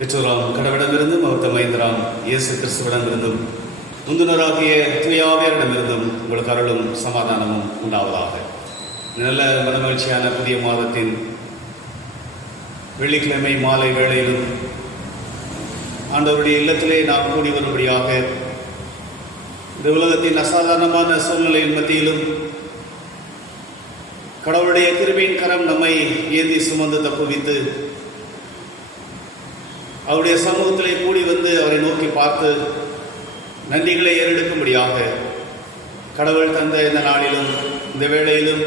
பெற்றோராம் கடவுளிடமிருந்தும் அவர் தம் மைந்தராம் இயேசு கிறிஸ்துவிடமிருந்தும் முந்துனராகிய தூயாவியரிடமிருந்தும் உங்களுக்கு அருளும் சமாதானமும் உண்டாவதாக. நல்ல மனமகிழ்ச்சியான புதிய மாதத்தின் வெள்ளிக்கிழமை மாலை வேளையிலும் ஆண்டவருடைய இல்லத்திலே நாம் கூடி வரும்படியாக இந்த உலகத்தின் அசாதாரணமான சூழ்நிலையின் மத்தியிலும் கடவுளுடைய கிருபையின் கரம் நம்மை ஏந்தி சுமந்து தப்புவித்து அவருடைய சமூகத்திலே கூடி வந்து அவரை நோக்கி பார்த்து நன்றிகளை ஏறெடுக்கும்படியாக கடவுள் தந்த இந்த நாளிலும் இந்த வேளையிலும்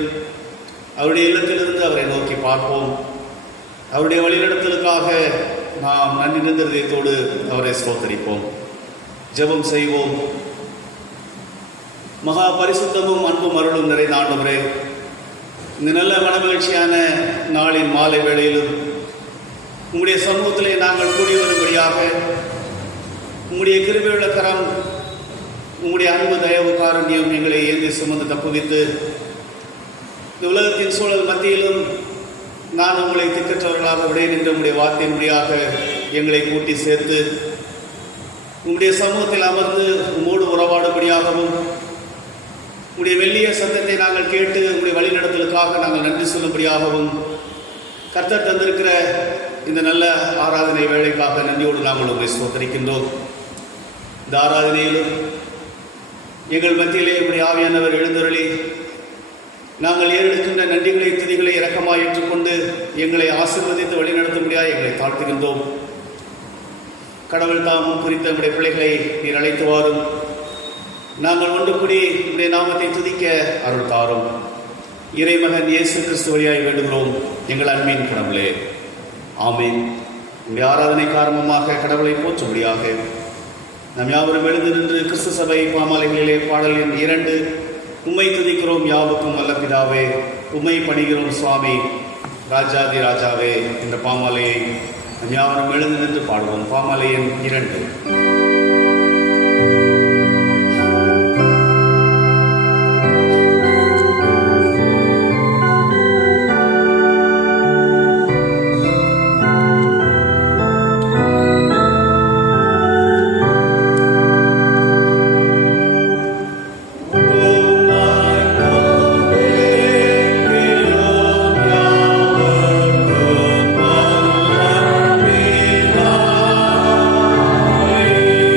அவருடைய இல்லத்திலிருந்து அவரை நோக்கி பார்ப்போம். அவருடைய வழிநடத்தலுக்காக நாம் நன்றி நிறுத்தத்தோடு அவரை ஸ்தோத்தரிப்போம். ஜெபம் செய்வோம். மகா பரிசுத்தமும் அன்பும் அருளும் நிறைந்த ஆண்டவரே, இந்த நல்ல மனமகிழ்ச்சியான நாளின் மாலை வேளையிலும் உம்முடைய சமூகத்திலே நாங்கள் கூடி வரும்படியாக உம்முடைய கிருபையுள்ள கரம், உம்முடைய அன்பு தயவு காருண்யம் எங்களை ஏந்தி சுமந்து தப்புவித்து இந்த உலகத்தின் சூழல் மத்தியிலும் நான் உங்களை திக்கற்றவர்களாக விடேன் என்ற உம்முடைய வார்த்தையின் வழியாக எங்களை கூட்டி சேர்த்து உம்முடைய சமூகத்தில் அமர்ந்து உம்மோடு உறவாடும்படியாகவும் உம்முடைய மெல்லிய சத்தத்தை நாங்கள் கேட்டு உம்முடைய வழிநடத்தலுக்காக நாங்கள் நன்றி சொல்லும்படியாகவும் கர்த்தர் தந்திருக்கிற இந்த நல்ல ஆராதனை வேலைக்காக நன்றியோடு நாங்கள் உங்களை ஸ்தோத்தரிக்கின்றோம். இந்த ஆராதனையிலும் எங்கள் மத்தியிலே உம்முடைய ஆவியானவர் எழுந்தருளி நாங்கள் ஏறெடுக்கின்ற நன்றிகளை துதிகளை இரக்கமாக ஏற்றுக்கொண்டு எங்களை ஆசீர்வதித்து வழிநடத்தும்படியாக எங்களை தாழ்த்துகின்றோம். கடவுள் தாமும் குறித்த நம்முடைய பிள்ளைகளை நீர் அழைத்து வாரும். நாங்கள் ஒன்று கூடி உடைய நாமத்தை துதிக்க அருள் தாரும். இறைமகன் இயேசு கிறிஸ்து வழியாய் வேண்டுகிறோம் எங்கள் அன்பின் கடவுளே, ஆமீன். உடைய ஆராதனை காரணமாக கடவுளை போற்றும்படியாக நாம் யாவரும் எழுந்து நின்று கிறிஸ்து சபை பாமாலைகளிலே பாடல் எண் 2 உம்மை துதிக்கிறோம் யாவுக்கும் நல்ல பிதாவே, உம்மை பணிகிறோம் சுவாமி ராஜாதி ராஜாவே என்ற பாமாலையை நாம் யாவரும் எழுந்து நின்று பாடுவோம். பாமாலை எண் 2. Amen.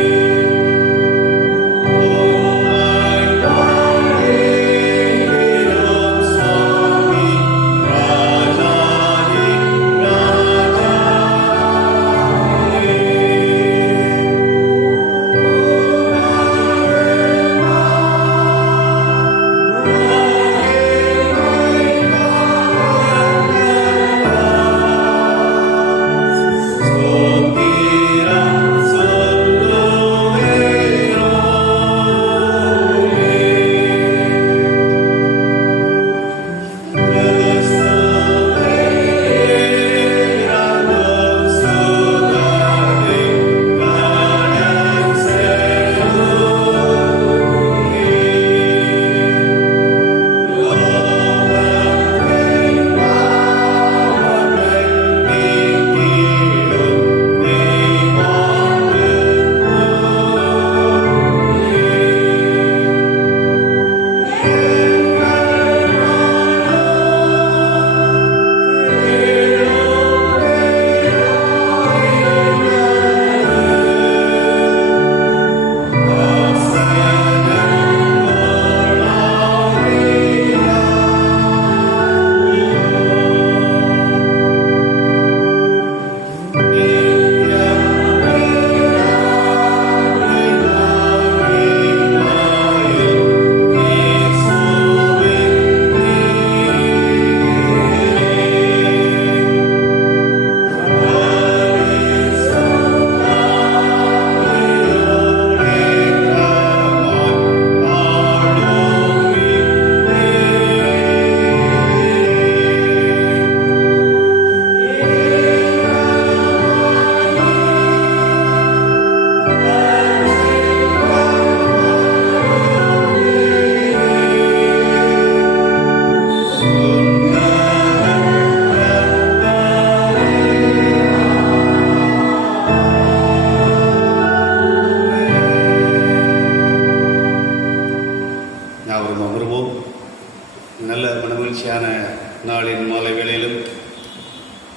மகிழ்ச்சியான நாளின் மாலை வேளையிலும்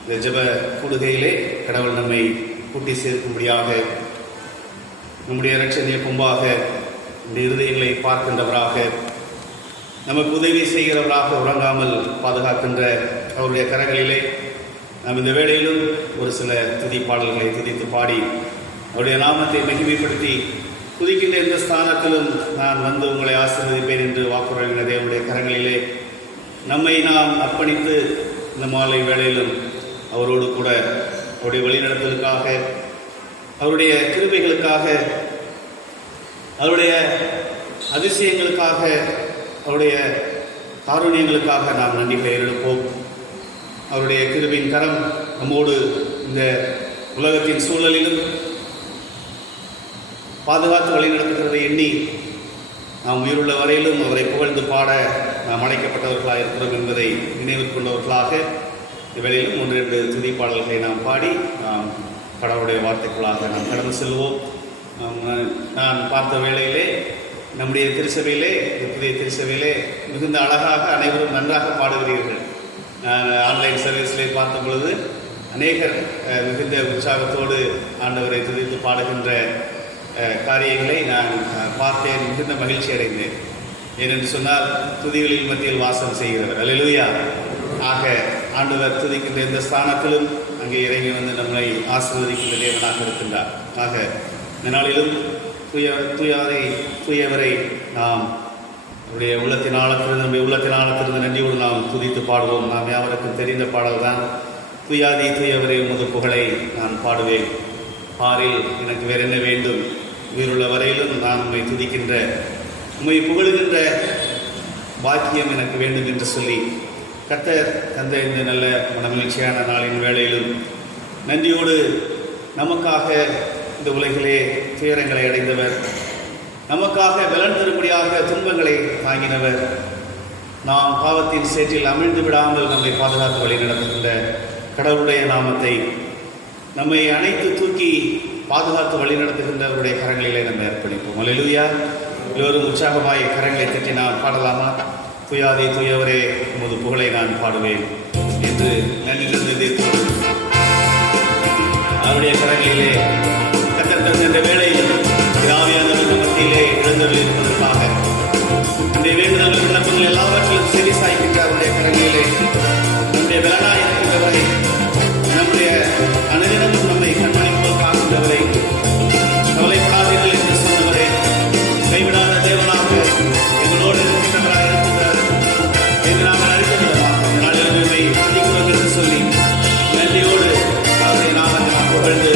இந்த ஜெப கூடுகையிலே கடவுள் நம்மை கூட்டி சேர்க்கும்படியாக நம்முடைய இரட்சணிய கும்பாக இந்த இருதயங்களை பார்க்கின்றவராக நமக்கு உதவி செய்கிறவராக உறங்காமல் பாதுகாக்கின்ற அவருடைய கரங்களிலே நாம் இந்த வேளையிலும் ஒரு சில துதி பாடல்களை துதித்து பாடி அவருடைய நாமத்தை மகிமைப்படுத்தி துதிக்கின்ற எந்த ஸ்தானத்திலும் நான் வந்து உங்களை ஆசீர்வதிப்பேன் என்று வாக்குறுதின தேவனுடைய கரங்களிலே நம்மை நாம் அர்ப்பணித்து இந்த மாலை வேளையிலும் அவரோடு கூட அவருடைய வழிநடத்தலுக்காக அவருடைய கிருபைகளுக்காக அவருடைய அதிசயங்களுக்காக அவருடைய காருண்யங்களுக்காக நாம் நன்றிகளை எழுப்போம். அவருடைய கிருபையின் கரம் நம்மோடு இந்த உலகத்தின் சூழலிலும் பாதுகாத்து வழிநடத்துகிறதை எண்ணி நாம் உயிருள்ள வரையிலும் அவரை புகழ்ந்து பாட நாம் அழைக்கப்பட்டவர்களாக இருக்கிறோம் என்பதை நினைவு கொண்டவர்களாக இவ்வேளையிலும் 1-2 துதி பாடல்களை நாம் பாடி நாம் கடவுளுடைய வார்த்தைக்குள்ளாக நாம் கடந்து செல்வோம். நான் பார்த்த வேளையிலே நம்முடைய திருச்சபையிலே புதிய திருச்சபையிலே மிகுந்த அழகாக அனைவரும் நன்றாக பாடுகிறீர்கள். நான் ஆன்லைன் சர்வீஸிலே பார்த்த பொழுது அநேகர் மிகுந்த உற்சாகத்தோடு ஆண்டவரை துதித்து பாடுகின்ற காரியங்களை நான் பார்த்தேன். மிகுந்த மகிழ்ச்சி அடைந்தேன். ஏனென்று சொன்னால் துதிகளின் மத்தியில் வாசம் செய்கிறவர். அல்லேலூயா. ஆக ஆண்டவர் துதிக்கின்ற எந்த ஸ்தானத்திலும் அங்கே இறங்கி வந்து நம்மை ஆசீர்வதிக்கின்ற தேவனாக இருக்கின்றார். ஆக இந்த நாளிலும் தூயவரை நாம் நம்முடைய உள்ளத்தின் ஆழத்திலிருந்து நன்றியோடு நாம் துதித்து பாடுவோம். நாம் யாவருக்கும் தெரிந்த பாடல் தான் துயாதி தூயவரை உமது புகழை நான் பாடுவேன். பாரில் எனக்கு வேற என்ன வேண்டும், உயிருள்ள வரையிலும் நான் உம்மை துதிக்கின்ற உம்மை புகழுகின்ற பாக்கியம் எனக்கு வேண்டும் என்று சொல்லி கர்த்தர் தந்த இந்த நல்ல மனமகிழ்ச்சியான நாளின் வேளையிலும் நன்றியோடு நமக்காக இந்த உலகிலே துயரங்களை அடைந்தவர், நமக்காக பலன் தரும்படியாக துன்பங்களை தாங்கினவர், நாம் பாவத்தின் சேற்றில் அமிழ்ந்து விடாமல் நம்மை பாதுகாத்து வழி நடத்துகின்ற கடவுளுடைய நாமத்தை நம்மை அனைத்து தூக்கி பாதுகாத்து வழி நடத்துகின்றவருடைய கரங்களிலே நம்ம அர்ப்பணிப்போம். அல்லேலூயா. எல்லோரும் உற்சாகமாய் கரங்களை தட்டி நாம் பாடலாமா? துயாதி தூயவரே உமது புகழை நான் பாடுவேன் என்று நன்றி அவருடைய கரங்களிலே கத்தர் என்ற வேளையில் கிராமியானவர்கள் மத்தியிலே இழந்தவர்கள் இருப்பதற்காக நம்முடைய வேண்டுதல்கள் விண்ணப்பங்கள் எல்லாவற்றிலும் செவி சாய்க்கின்ற அவருடைய கரங்களிலே நம்முடைய பலனாய் இருக்கின்றவரை, நம்முடைய அனுதினமும் நம்மை கண்மணிப்போல் காக்கின்றவரை, கவலைப்படாதீர்கள் என்று சொன்னவரை, கைவிடாத தேவனாக எங்களோடு இருக்கின்றவராக இருக்கிறார் என்று நாங்கள் அறிந்திருந்தோமாக நாளில் நம்மை சந்திக்கிறோம் என்று சொல்லி நன்றியோடு அவருடைய நாமத்தை நாம் புகழ்ந்து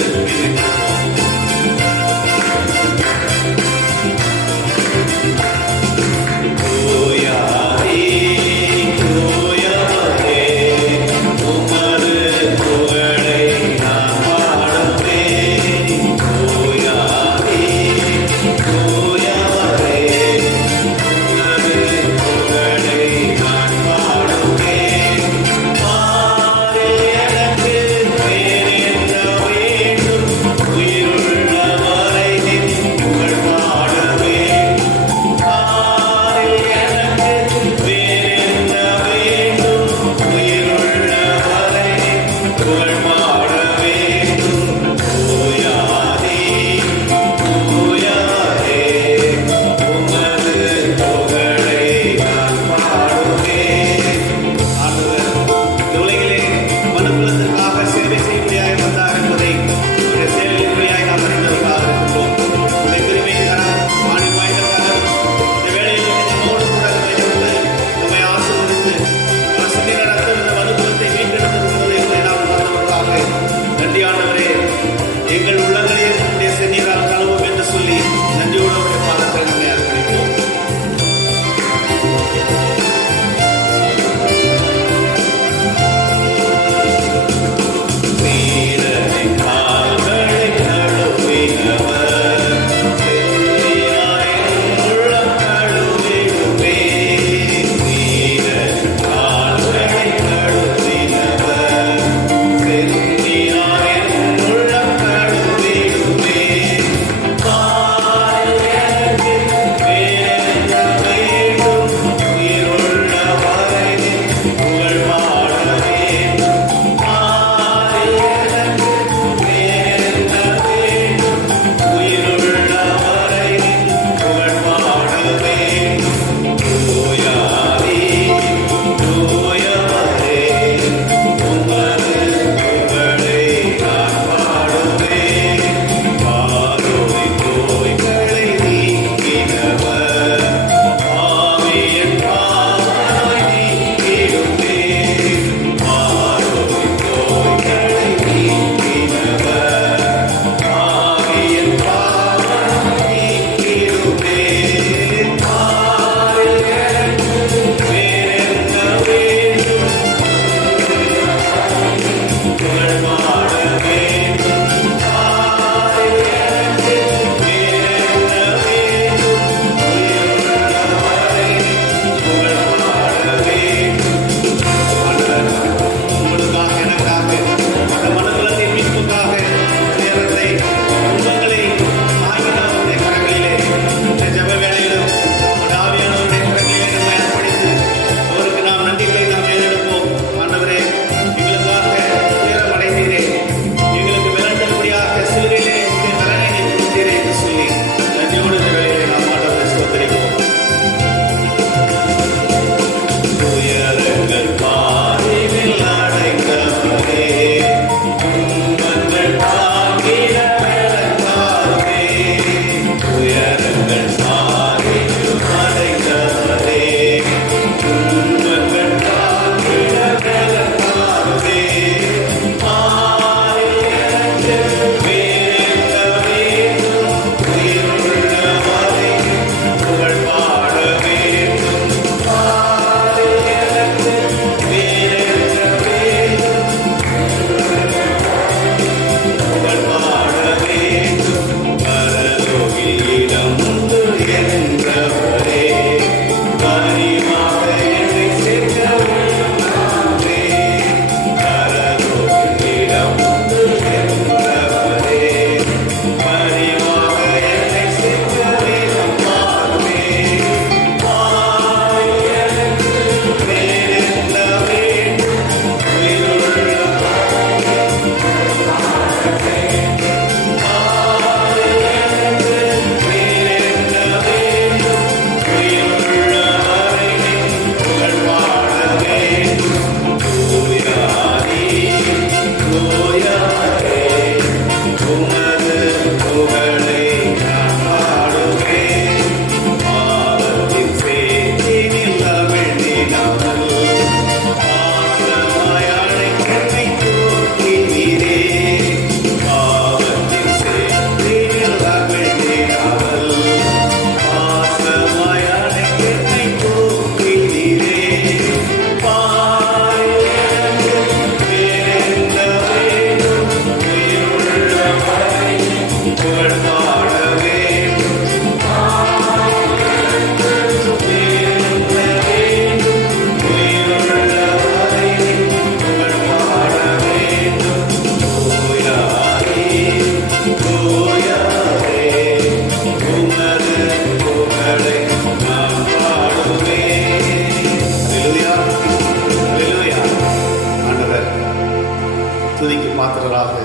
செய்கிறவராக,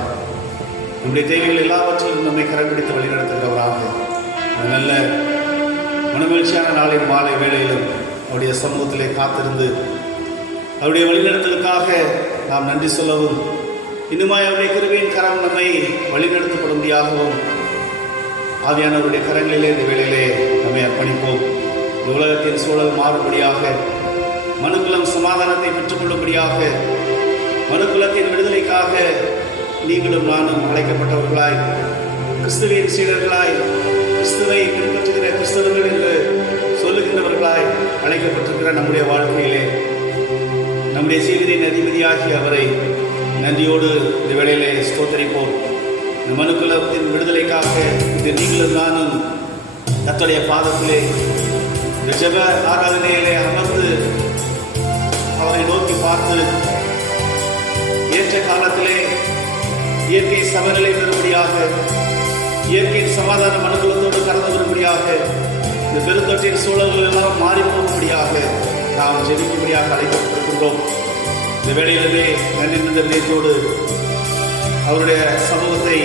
நம்முடைய தேவைகள் எல்லாவற்றிலும் நம்மை கரம்பிடித்து வழிநடத்துகிறவராக, நல்ல மனமகிழ்ச்சியான நாளின் மாலை வேளையிலும் அவருடைய சமூகத்திலே காத்திருந்து அவருடைய வழிநடத்தலுக்காக நாம் நன்றி சொல்லவும், இன்னுமாய் அவருடைய கிருபையின் கரம் நம்மை வழிநடத்தப்படும்படியாகவும் ஆவியானவருடைய கரங்களிலே இந்த வேளையிலே நம்மை அர்ப்பணிப்போம். இந்த உலகத்தின் சூழல் மாறுபடியாக, மனுக்குலம் சமாதானத்தை பெற்றுக்கொள்ளும்படியாக, மனுக்குலத்தின் விடுதலைக்காக நீங்களும் நானும் அழைக்கப்பட்டவர்களாய், கிறிஸ்துவின் சீடர்களாய், கிறிஸ்துவை பின்பற்றுகிற கிறிஸ்தவர்கள் என்று சொல்லுகின்றவர்களாய் அழைக்கப்பட்டிருக்கிற நம்முடைய வாழ்க்கையிலே நம்முடைய ஜீவனின் அதிபதியாகிய அவரை நன்றியோடு இந்த வேளையிலே ஸ்தோத்தரிப்போம். இந்த மனுக்குலத்தின் விடுதலைக்காக இந்த நீங்களும் நானும் கர்த்தருடைய பாதத்திலே இந்த ஜெப ஆராதனையிலே அமர்ந்து அவரை நோக்கி பார்த்து ஏற்ற காலத்திலே இயற்கை சமநிலை பெறும்படியாக, இயற்கையின் சமாதான மனுக்குலத்தோடு கடந்து வரும்படியாக, இந்த பெருந்தொற்றின் சூழல்கள் எல்லாம் மாறி போகும்படியாக நாம் ஜெபிக்கும்படியாக அழைக்கப்பட்டிருக்கின்றோம். இந்த வேளையிலே நன்றி நிலையத்தோடு அவருடைய சமூகத்தை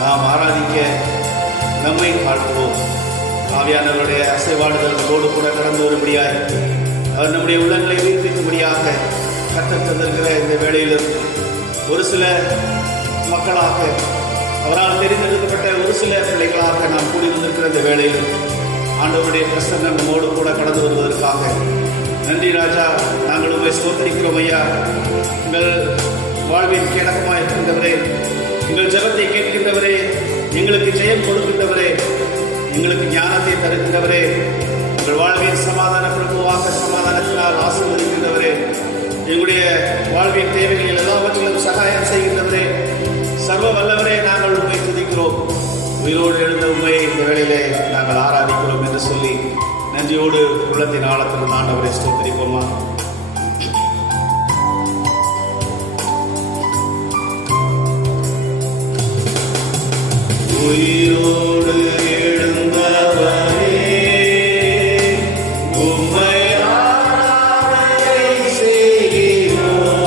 நாம் ஆராதிக்க நம்மை தாழ்த்துவோம். ஆவியானவருடைய அசைவாடுதலோடு கூட கடந்து வரும்படியாய், அவர் நம்முடைய உள்ளங்களை உயிர்ப்பிக்கும்படியாக கற்றுத் தந்திருக்கிற இந்த வேளையிலும் ஒரு சில மக்களாக, அவரால் தெரிந்தெடுக்கப்பட்ட ஒரு சில பிள்ளைகளாக நாம் கூடி வந்திருக்கிற இந்த வேளையிலும் ஆண்டவருடைய பிரசன்னம் நம்மோடு கூட கடந்து வருவதற்காக நன்றி ராஜா. நாங்கள் உங்களை ஸ்தோத்திரிக்கிறோம் ஐயா. உங்கள் வாழ்வின் கேடகமாக இருக்கின்றவரே, எங்கள் ஜெபத்தை கேட்கின்றவரே, எங்களுக்கு ஜெயம் கொடுக்கின்றவரே, எங்களுக்கு ஞானத்தை தருகின்றவரே, உங்கள் வாழ்வின் சமாதான பிரபுவாக சமாதானத்தினால் ஆசீர்வதிக்கின்றவரே, எங்களுடைய வாழ்வின் தேவைகள் எல்லாவற்றிலும் சகாயம் செய்கின்றவரே, சர்வ வல்லவரே, நாங்கள் உண்மை துதிக்கிறோம். உயிரோடு எழுந்த உண்மையை இந்த வேளையிலே நாங்கள் ஆராதிக்கிறோம் என்று சொல்லி நன்றியோடு உள்ளத்தின் ஆழத்திலும் ஆண்டவரை ஸ்தோத்திரிப்போமா. உயிரோடு எழுந்தவரே, உம்மை ஆராதனை செய்கிறோம்.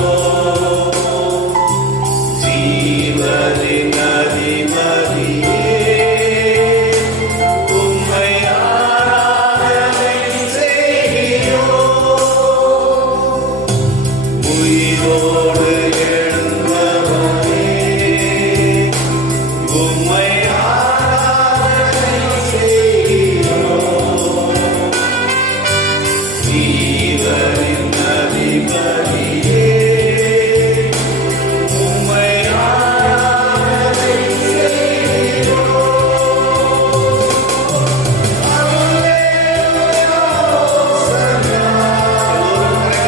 ஜீவனின் அதிபதியே, உம்மை ஆராதனை செய்கிறோம். உயிரோடு எழுந்தவரே, உம்மை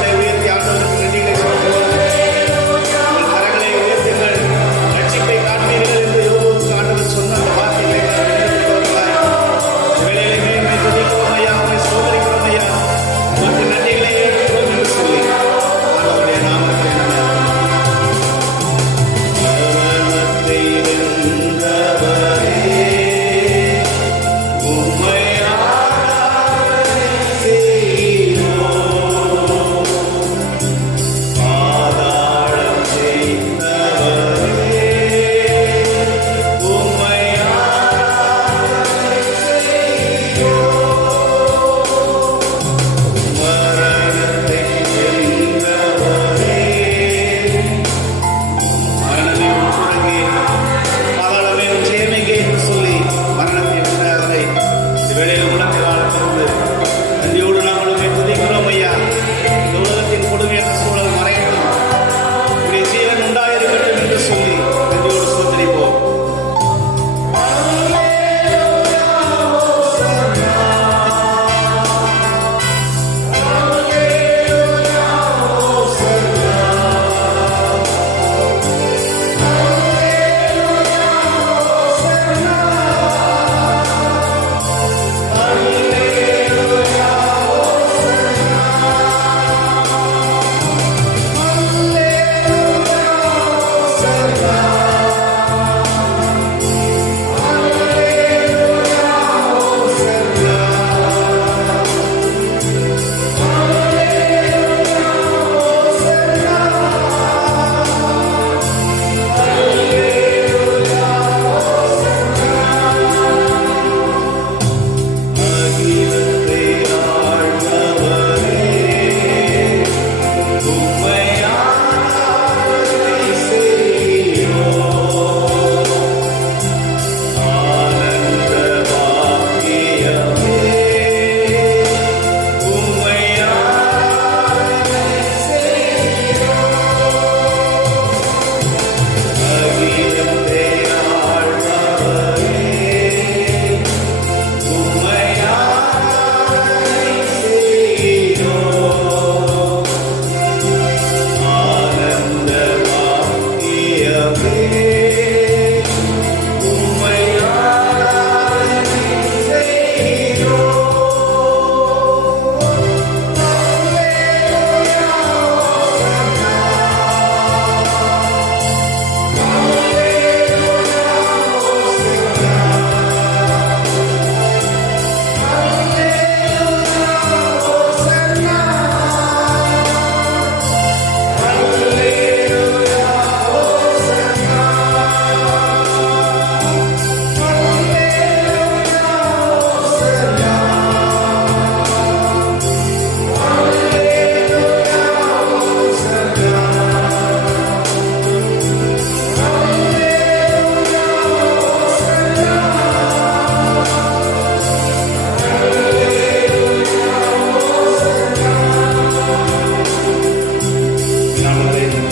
Hallelujah.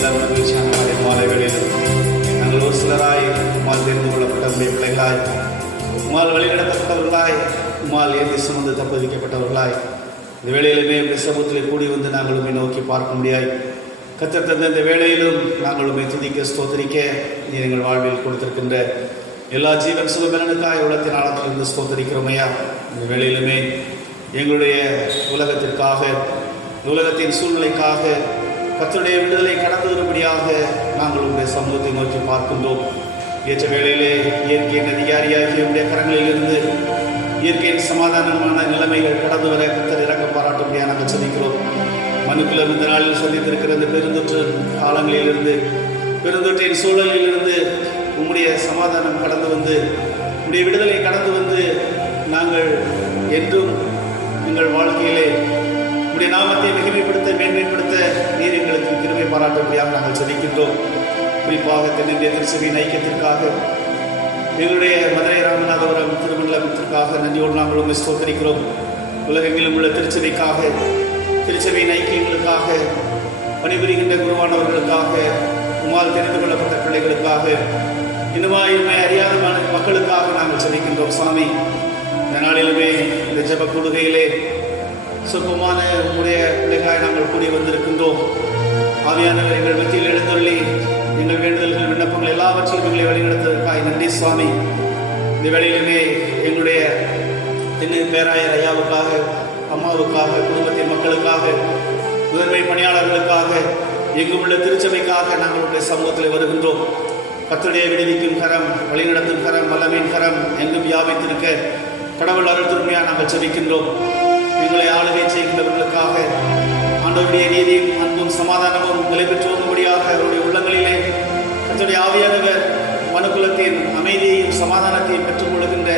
நல்ல மகிழ்ச்சியான மாலை வேளையில் நாங்கள் ஒரு சிலராய் உமால் தெரிந்து கொள்ளப்பட்ட பிள்ளைகளாய், உமால் வழிநடத்தப்பட்டவர்களாய், உமால் ஏந்தி சுமந்து தப்பதிக்கப்பட்டவர்களாய் இந்த வேளையிலுமே சமூகத்தில் கூடி வந்து நாங்கள் உண்மை நோக்கி பார்க்க முடியாது. கர்த்தர் தந்த இந்த வேளையிலும் நாங்கள் உண்மை துதிக்க ஸ்தோத்தரிக்க நீ எங்கள் வாழ்வில் கொடுத்திருக்கின்ற எல்லா ஜீவன் சுகபலனுக்காக உலகத்தின் ஆழத்திலிருந்து ஸ்தோத்தரிக்கிறோமையா. இந்த வேளையிலுமே எங்களுடைய உலகத்திற்காக, உலகத்தின் சூழ்நிலைக்காக, கர்த்தருடைய விடுதலை கடந்து வரும்படியாக நாங்கள் உங்களுடைய சமூகத்தை நோக்கி பார்க்கின்றோம். ஏற்ற வேளையிலே இயற்கையின் அதிகாரியாகிய உடைய கரங்களிலிருந்து இயற்கையின் சமாதானமான நிலைமைகள் கடந்து வர கர்த்தர் இறக்க பாராட்டும்படியாக நாங்கள் சந்திக்கிறோம். மனுக்குள்ள இந்த நாளில் சந்தித்திருக்கிற இந்த பெருந்தொற்று காலங்களிலிருந்து, பெருந்தொற்றின் சூழலிலிருந்து உம்முடைய சமாதானம் கடந்து வந்து, உம்முடைய விடுதலை கடந்து வந்து நாங்கள் என்றும் எங்கள் வாழ்க்கையிலே உடைய நாமத்தை மிகுமைப்படுத்த, மேன்மைப்படுத்த நீர் எங்களுக்கு கிருபை பாராட்டும்படியாக நாங்கள் சந்திக்கின்றோம். குறிப்பாக தென்னிந்திய திருச்சபையின் ஐக்கியத்திற்காக, எங்களுடைய மதுரை ராமநாதபுரம் திருமண்டலத்திற்காக நன்றியோடு நாங்கள் உண்மை ஸ்தோத்தரிக்கிறோம். உலகெங்கிலும் உள்ள திருச்சபைக்காக, திருச்சபையின் ஐக்கியங்களுக்காக, பணிபுரிகின்ற குருவானவர்களுக்காக, உமால் தெரிந்து கொள்ளப்பட்ட பிள்ளைகளுக்காக, இன்னுமாயுமே அறியாத மக்களுக்காக நாங்கள் சந்திக்கின்றோம். சுவாமி, இந்த நாளிலுமே இந்த ஜெப கூடுகையிலே சொற்பமான உங்களுடைய பிள்ளைகளாய் நாங்கள் கூடி வந்திருக்கின்றோம். ஆவியானவர் எங்கள் மத்தியில் எழுந்தருளி எங்கள் வேண்டுதல்கள், விண்ணப்பங்கள் எல்லாவற்றையும் எங்களை வழிநடத்துவதற்காக நன்றி சுவாமி. இந்த வேளையிலுமே எங்களுடைய தென்னிந்திய பேராயர் ஐயாவுக்காக, அம்மாவுக்காக, குடும்பத்தின் மக்களுக்காக, முதன்மை பணியாளர்களுக்காக, எங்கும் உள்ள திருச்சபைக்காக நாங்கள் உடைய சமூகத்தில் வருகின்றோம். கர்த்தருடைய விடுவிக்கும் கரம், வழிநடத்தும் கரம், வல்லமையின் கரம் எங்கும் வியாபித்திருக்க கடவுள் அருள் திருமையாக நாங்கள் ஜெபிக்கின்றோம். எங்களை ஆளுகை செய்கின்றவர்களுக்காக ஆண்டவருடைய நீதியும் அன்பும் சமாதானமும் நிலை பெற்று வரும்படியாக அவருடைய உள்ளங்களிலே கர்த்தருடைய ஆவியானவர் மனுக்குலத்தின் அமைதியையும் சமாதானத்தையும் பெற்றுக் கொள்கின்ற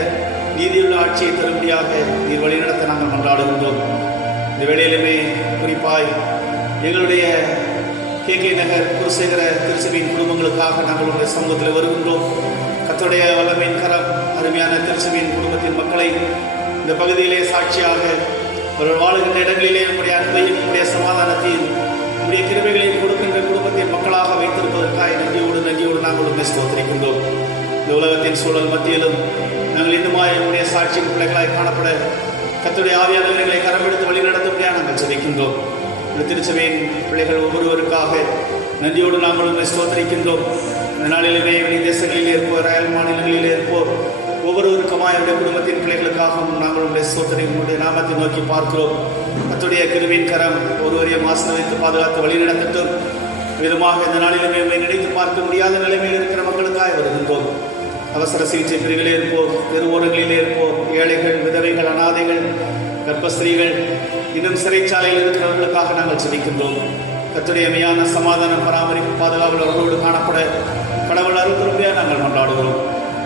நீதியுள்ள ஆட்சியை தரும்படியாக நீர் வழிநடத்த நாங்கள் கொண்டாடுகின்றோம். இந்த வேளையிலுமே குறிப்பாய் எங்களுடைய KK நகர் குருசேகர திருச்சபையின் குடும்பங்களுக்காக நாங்கள் உடைய சமூகத்தில் வருகின்றோம். கர்த்தருடைய வல்லமையின் கரம் அருமையான திருச்சபையின் குடும்பத்தின் மக்களை இந்த பகுதியிலே சாட்சியாக அவர்கள் வாழுகின்ற இடங்களிலே உடைய அன்பையும் உடைய சமாதானத்தையும் உடைய கிருபைகளையும் கொடுக்கின்ற குடும்பத்தின் மக்களாக வைத்திருப்பதற்காக நன்றியோடு நாங்கள் உண்மை ஸ்தோத்திரிக்கின்றோம். இந்த உலகத்தின் சூழல் மத்தியிலும் நாங்கள் இன்னுமாய் உடைய சாட்சியின் பிள்ளைகளாய் காணப்பட கர்த்தருடைய ஆவியானவர்களை கரமெடுத்து வழி நடத்தும்படியாக நாங்கள் ஜெபிக்கின்றோம். இந்த திருச்சபையின் பிள்ளைகள் ஒவ்வொருவருக்காக நன்றியோடு நாங்கள் உண்மை ஸ்தோத்திரிக்கின்றோம். இந்த நாளிலுமே வெளி தேசங்களிலே இருப்போர், அயல் மாநிலங்களிலே இருப்போர் ஒவ்வொருவருக்குமாய் அவருடைய குடும்பத்தின் பிள்ளைகளுக்காகவும் நாங்கள் உடைய ஸ்தோத்திரம் உடைய நாமத்தை நோக்கி பார்க்கிறோம். கர்த்தருடைய கிருபையின் கரம் ஒருவரையும் ஆசீர்வதித்து பாதுகாத்து வழி நடத்தட்டும். விதமாக இந்த நாளிலுமே நினைத்து பார்க்க முடியாத நிலைமையில் இருக்கிற மக்களுக்காக வருகின்றோம். அவசர சிகிச்சை பிரிவிலே இருப்போர், தெருவோரங்களிலே இருப்போர், ஏழைகள், விதவைகள், அனாதைகள், கர்ப்பஸ்திரீகள், இன்னும் சிறைச்சாலையில் இருக்கிறவர்களுக்காக நாங்கள் ஜெபிக்கின்றோம். கர்த்தருடைய மெய்யான சமாதானம், பராமரிப்பு, பாதுகாவல் அவர்களோடு காணப்பட கடவுள் அருள் திரும்பியாக நாங்கள் கொண்டாடுகிறோம்.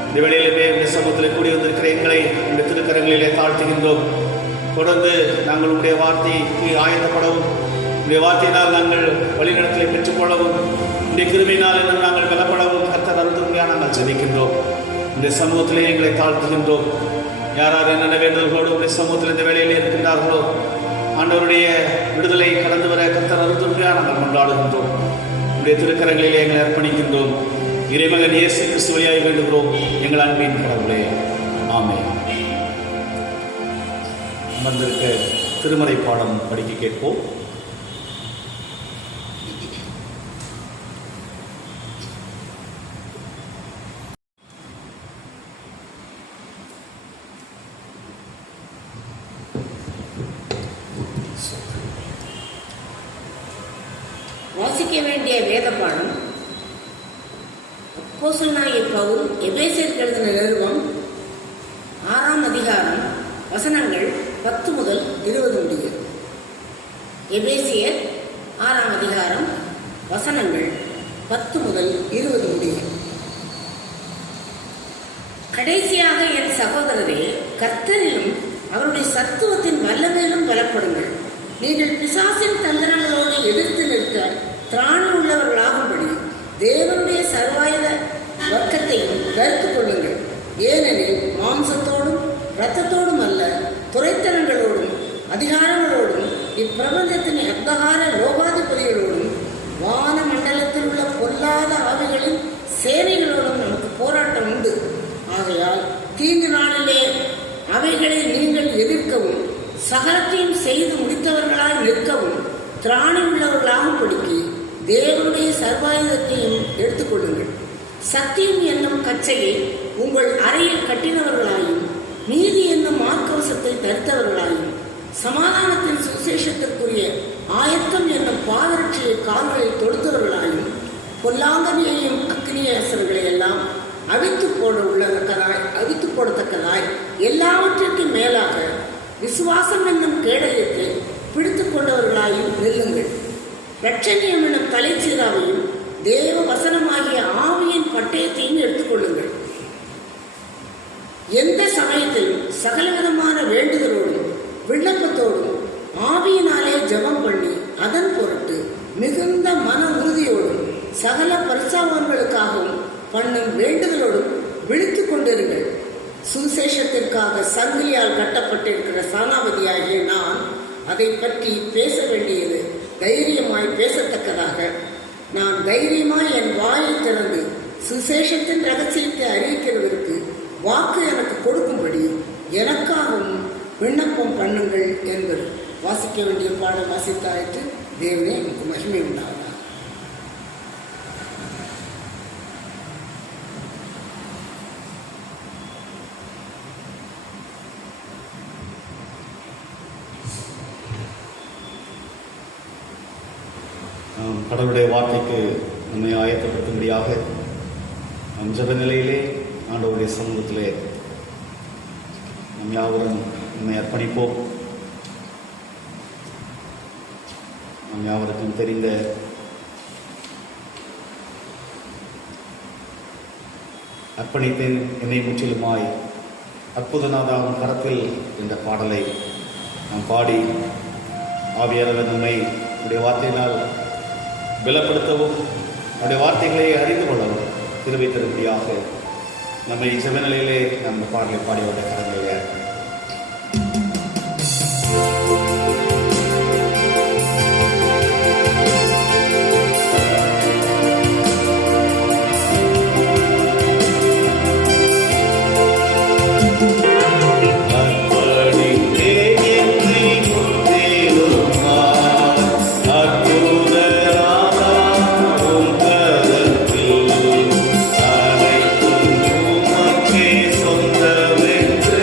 இந்த வேளையிலுமே இந்த சமூகத்தில் கூடி வந்திருக்கிற எங்களை இந்த திருக்கரங்களிலே தாழ்த்துகின்றோம். தொடர்ந்து நாங்கள் உங்களுடைய வார்த்தைக்கு ஆயத்தப்படவும், உங்களுடைய வார்த்தையினால் நாங்கள் வழிநடத்தலை பெற்றுக்கொள்ளவும், உங்களுடைய கிருபையினால் இன்னும் நாங்கள் பலப்படவும் கர்த்தர் அருள் திரும்பியாக நாங்கள் ஜெபிக்கின்றோம். இந்த சமூகத்திலே எங்களை தாழ்த்துகின்றோம். யார் யார் என்னென்ன வேண்டுதல்களோடு உங்களுடைய சமூகத்தில் இந்த வேளையிலே இருக்கின்றார்களோ ஆண்டவருடைய விடுதலை கடந்து வர கர்த்தர் அருள் திரும்பியாக நாங்கள் கொண்டாடுகின்றோம். உங்களுடைய திருக்கரங்களிலே எங்களை அர்ப்பணிக்கின்றோம். இறைமகன் இயேசு கிறிஸ்து வழியாய் வேண்டுகிறோம் எங்கள் அன்பின் கடவுளே, ஆமென். அமர்ந்திருக்க திருமறை பாடம் படிக்க கேட்போம். வாசிக்க வேண்டிய வேத பாடம் அப்போஸ்தலனாகிய பவுல் எபேசியருக்கு எழுதின நிருபம் 6ஆம் அதிகாரம் வசனங்கள் 10 முதல் 20 முடிய. எபேசியர் 6ஆம் அதிகாரம் வசனங்கள் 10 முதல் 20 முடிய. கடைசியாக என் சகோதரரே, கர்த்தரிலும் அவருடைய சத்துவத்தின் வல்லமையிலும் பலப்படுங்கள். நீங்கள் பிசாசின் தந்திரங்களோடு எதிர்த்து நிற்க திராணம் உள்ளவர்களாகும்படி தேவனுடைய சர்வாயுத வர்க்கத்தையும் கருத்துக் கொள்ளுங்கள். ஏனெனில் மாம்சத்தோடும் இரத்தத்தோடும் அல்ல, துரைத்தனங்களோடும் அதிகாரங்களோடும் இப்பிரபஞ்சத்தின் அந்தகார லோகாதிபதிகளோடும் வான மண்டலத்தின் அவைகளை நீங்கள் எதிர்க்கவும் சகலத்தையும் செய்து முடித்தவர்களாய் நிற்கவும் திராணி உள்ளவர்களாகும்படிக்கு தேவனுடைய சர்வாயுதத்தையும் எடுத்துக்கொள்ளுங்கள். சத்தியம் என்னும் கச்சையை உங்கள் அறையில் கட்டினவர்களாயும் நீதி என்னும் மார்க்கவசத்தை தரித்தவர்களாயும் சமாதானத்தின் சுசேஷத்திற்குரிய ஆயத்தம் என்னும் பாதரட்சியை கால்களில் தொடுத்தவர்களாயும் பொல்லாங்கனியையும் அக்னியேசர்களை எல்லாம் அவித்து போடத்தக்கதாய் எல்லாவற்றிற்கும் மேலாக விசுவாசம் என்னும் கேடயத்தை பிடித்துக் கொண்டவர்களாயும் நில்லுங்கள். இரட்சணியம் என்னும் தலைச்சீராவையும் தேவ வசனமாகிய ஆவியின் பட்டயத்தையும் எடுத்துக்கொள்ளுங்கள். எந்த சமயத்திலும் சகலவிதமான வேண்டுதலோடும் விண்ணப்பத்தோடும் ஆவியினாலே ஜெபம் பண்ணி அதன் பொருட்டு மிகுந்த மன உறுதியோடும் சகல பரிசாவான்களுக்காகவும் பண்ணும் வேண்டுதலோடும் விழித்துக் கொண்டிருங்கள். சுவிசேஷத்திற்காக சங்கிலியால் கட்டப்பட்டிருக்கிற சானாபதியாகிய நான் அதை பற்றி பேச வேண்டியது தைரியமாய் பேசத்தக்கதாக நான் தைரியமாய் என் வாயை திறந்து சுவிசேஷத்தின் ரகசியத்தை அறிவிக்கிறதற்கு வாக்கு எனக்கு கொடுக்கும்படி எனக்காகவும் விண்ணப்பம் பண்ணுங்கள் என்பது. வாசிக்க வேண்டிய பாடம் வாசித்தாயிற்று. தேவனே எனக்கு மகிமை உண்டாவதாக. கடவுளுடைய வார்த்தைக்கு நம்மை ஆயத்தப்படுத்தும்படியாக நம் ஜெப நிலையிலே ஆண்டவருடைய சமூகத்திலே நம் யாவரும் நம்மை அர்ப்பணிப்போம். நம் யாவருக்கும் தெரிந்த அர்ப்பணித்தேன் என்னை முற்றிலுமாய் அற்புதநாதாவின் கரத்தில் என்ற பாடலை நாம் பாடி ஆவியானவர் நம்மை நம்முடைய வார்த்தையினால் பலப்படுத்தவும் நம்முடைய வார்த்தைகளை அறிந்து கொள்ளவும் திருவை தரும்படியாக நம்மை ஜெபநிலையிலே நம்ம பாடலை பாடியோட கரங்களிலே சொந்தமென்று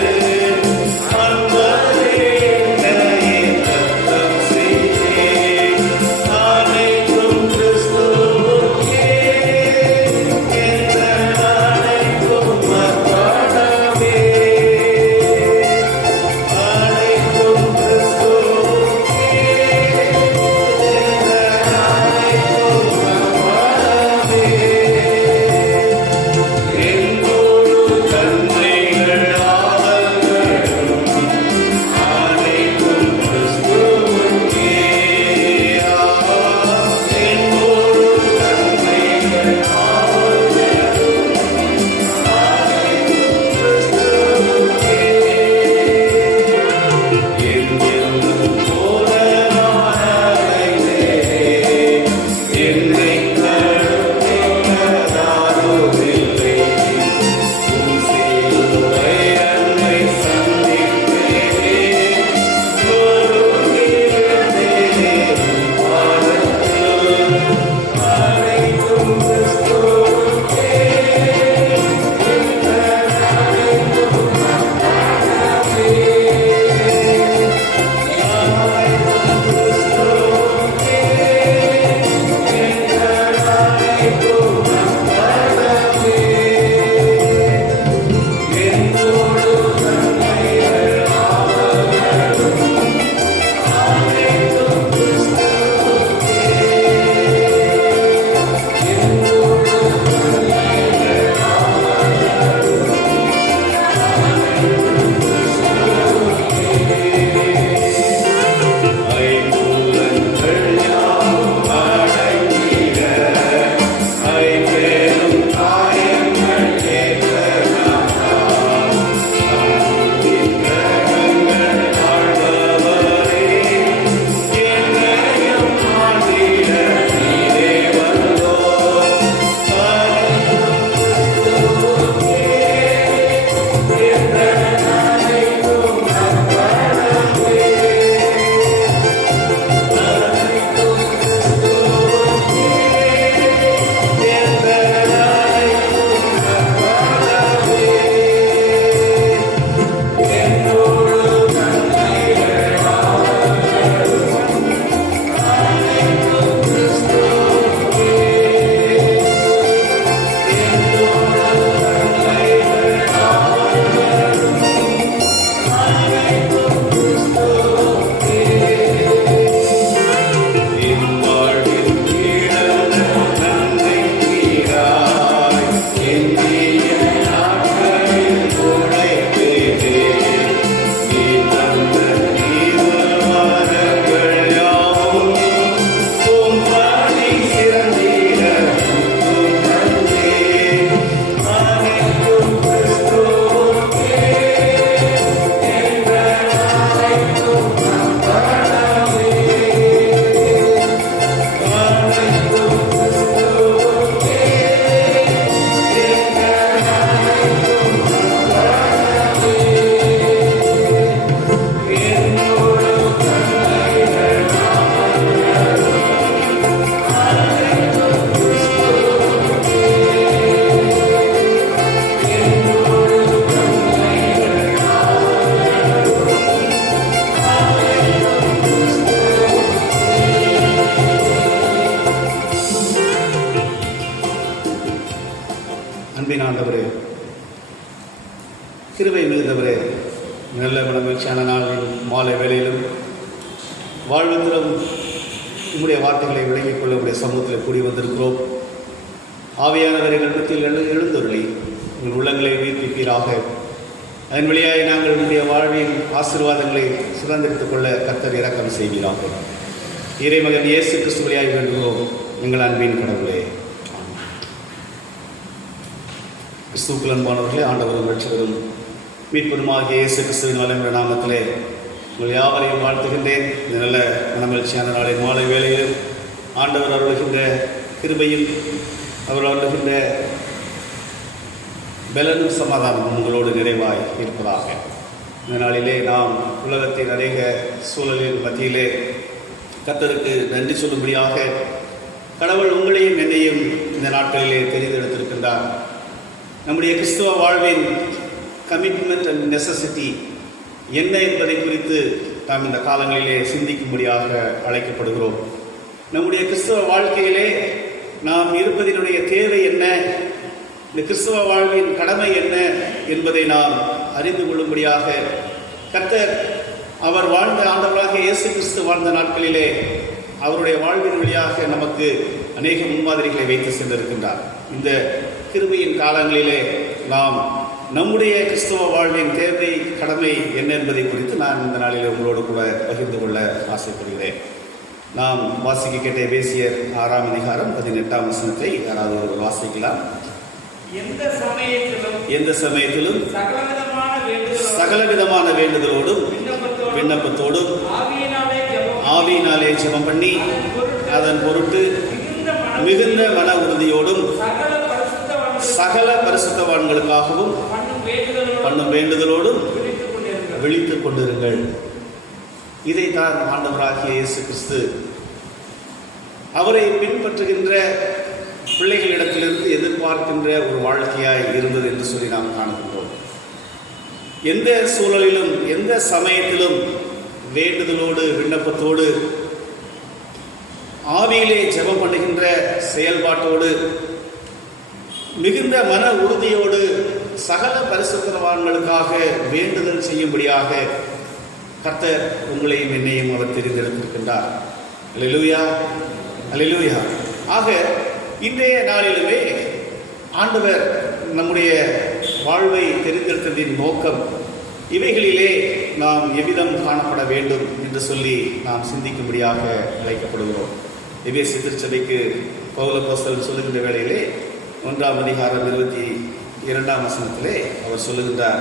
அன்பின் ஆண்டவரே, கிருபை மிகுந்தவரே, நல்ல மகிழ்ச்சியான நாளில் மாலை வேளையிலும் வாழ்வு தரும் உம்முடைய வார்த்தைகளை விளங்கிக் கொள்ள உடைய சமூகத்தில் கூடி வந்திருக்கிறோம். ஆவியானவர் எங்கள் மத்தியில் எழுந்தருளி உங்கள் உள்ளங்களை உயிர்ப்பிப்பீராக. அதன் வழியாக நாங்கள் உங்களுடைய வாழ்வின் ஆசீர்வாதங்களை சுதந்திரித்துக் கொள்ள கர்த்தர் இரக்கம் செய்வீராக. இறைமகன் இயேசு கிறிஸ்து வழியாக வேண்டுகிறோம் எங்கள் அன்பின் கடவுளே. கிறிஸ்துவுக்குள் அன்பானவர்களே, ஆண்டவரும் ரட்சகரும் மீட்பெருமாகிய இயேசு கிறிஸ்துவின் வல்லமையுள்ள நாமத்திலே உங்கள் யாவரையும் வாழ்த்துகின்றேன். இந்த நல்ல மனமகிழ்ச்சியான நாளின் மாலை வேளையில் ஆண்டவர் அருளுகின்ற கிருபையில் அவர் அருளுகின்ற பலனும் சமாதானம் உங்களோடு நிறைவாய் இருப்பதாக. இந்த நாளிலே நாம் உலகத்தின் அநேக சூழலின் மத்தியிலே கர்த்தருக்கு நன்றி சொல்லும்படியாக கடவுள் உங்களையும் என்னையும் இந்த நாட்களிலே தெரிந்தெடுத்திருக்கின்றார். நம்முடைய கிறிஸ்துவ வாழ்வின் கமிட்மெண்ட் அண்ட் நெசசிட்டி என்ன என்பதை குறித்து நாம் இந்த காலங்களிலே சிந்திக்கும்படியாக அழைக்கப்படுகிறோம். நம்முடைய கிறிஸ்துவ வாழ்க்கையிலே நாம் இருப்பதனுடைய தேவை என்ன, இந்த கிறிஸ்துவ வாழ்வின் கடமை என்ன என்பதை நாம் அறிந்து கொள்ளும்படியாக கர்த்தர் அவர் வாழ்ந்த ஆண்டவராக இயேசு கிறிஸ்து வாழ்ந்த நாட்களிலே அவருடைய வாழ்வின் வழியாக நமக்கு அநேக முன்மாதிரிகளை வைத்து சென்றிருக்கின்றார். இந்த கிருபையின் காலங்களிலே நாம் நம்முடைய கிறிஸ்துவ வாழ்வின் தேவை கடமை என்ன என்பதை குறித்து நான் இந்த நாளில் உங்களோடு கூட பகிர்ந்து கொள்ள ஆசைப்படுகிறேன். நாம் வாசிக்க கேட்ட எபேசியர் 6ஆம் அதிகாரம் 18ஆம் வசனத்தை யாராவது ஒரு வாசிக்கலாம். எந்த சமயத்திலும் சகலவிதமான வேண்டுதலோடும் விண்ணப்பத்தோடும் ஆவியினாலே ஜெபம் பண்ணி அதன் பொருட்டு மிகுந்த மன உறுதியோடும் சகல பரிசுத்தவான்களுக்காகவும் பண்ணும் வேண்டுதலோடும் விழித்துக் கொண்டிருங்கள். இதைத்தான் ஆண்டவராகிய இயேசு கிறிஸ்து அவரை பின்பற்றுகின்ற பிள்ளைகளிடத்திலிருந்து எதிர்பார்க்கின்ற ஒரு வாழ்க்கையாய் இருந்தது என்று சொல்லி நாம் காணுகின்றோம். எந்த சூழலிலும் எந்த சமயத்திலும் வேண்டுதலோடு விண்ணப்பத்தோடு ஆவியிலே ஜெபம் பண்ணுகின்ற செயல்பாட்டோடு மிகுந்த மன உறுதியோடு சகல பரிசுத்தவான்களுக்காக வேண்டுதல் செய்யும்படியாக கர்த்தர் உங்களையும் என்னையும் அவர் தெரிந்தெடுத்திருக்கின்றார். அல்லேலூயா, அல்லேலூயா. ஆக இன்றைய நாளிலுமே ஆண்டவர் நம்முடைய வாழ்வை தெரிந்தெடுத்ததின் நோக்கம் இவைகளிலே நாம் எவ்விதம் காணப்பட வேண்டும் என்று சொல்லி நாம் சிந்திக்கும்படியாக அழைக்கப்படுகிறோம். எபேசு திருச்சபைக்கு பவுல் அப்போஸ்தலன் சொல்லுகின்ற வேளையிலே 1ஆம் அதிகாரம் 22ஆம் வசனத்திலே அவர் சொல்லுகின்றார்,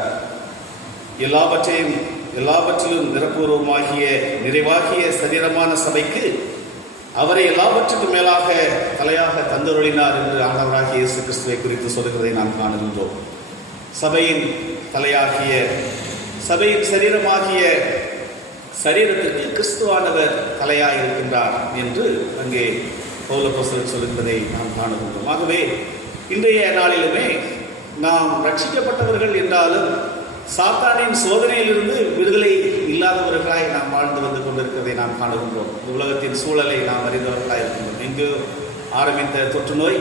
எல்லாவற்றிலும் நிரப்பூர்வமாகிய நிறைவாகிய சரீரமான சபைக்கு அவரை எல்லாவற்றுக்கும் மேலாக தலையாக தந்தருளினார் என்று ஆண்டவராகிய இயேசு கிறிஸ்துவை குறித்து சொல்லுகிறதை நாம் காணுகின்றோம். சபையின் தலையாகிய சபையின் சரீரமாகிய சரீரத்திற்கு கிறிஸ்துவானவர் தலையாய் இருக்கின்றார் என்று அங்கே பவுல் அப்போஸ்தலன் சொல்லுகிறதை நாம் காணுகின்றோம். ஆகவே இன்றைய நாளிலுமே நாம் ரட்சிக்கப்பட்டவர்கள் என்றாலும் சாத்தானின் சோதனையிலிருந்து விடுதலை இல்லாதவர்களாய் நாம் வாழ்ந்து வந்து கொண்டிருக்கிறதை நாம் காணுகின்றோம். உலகத்தின் சூழலை நாம் அறிந்தவர்களாக இருக்கின்றோம். இங்கு ஆரம்பித்த தொற்று நோய்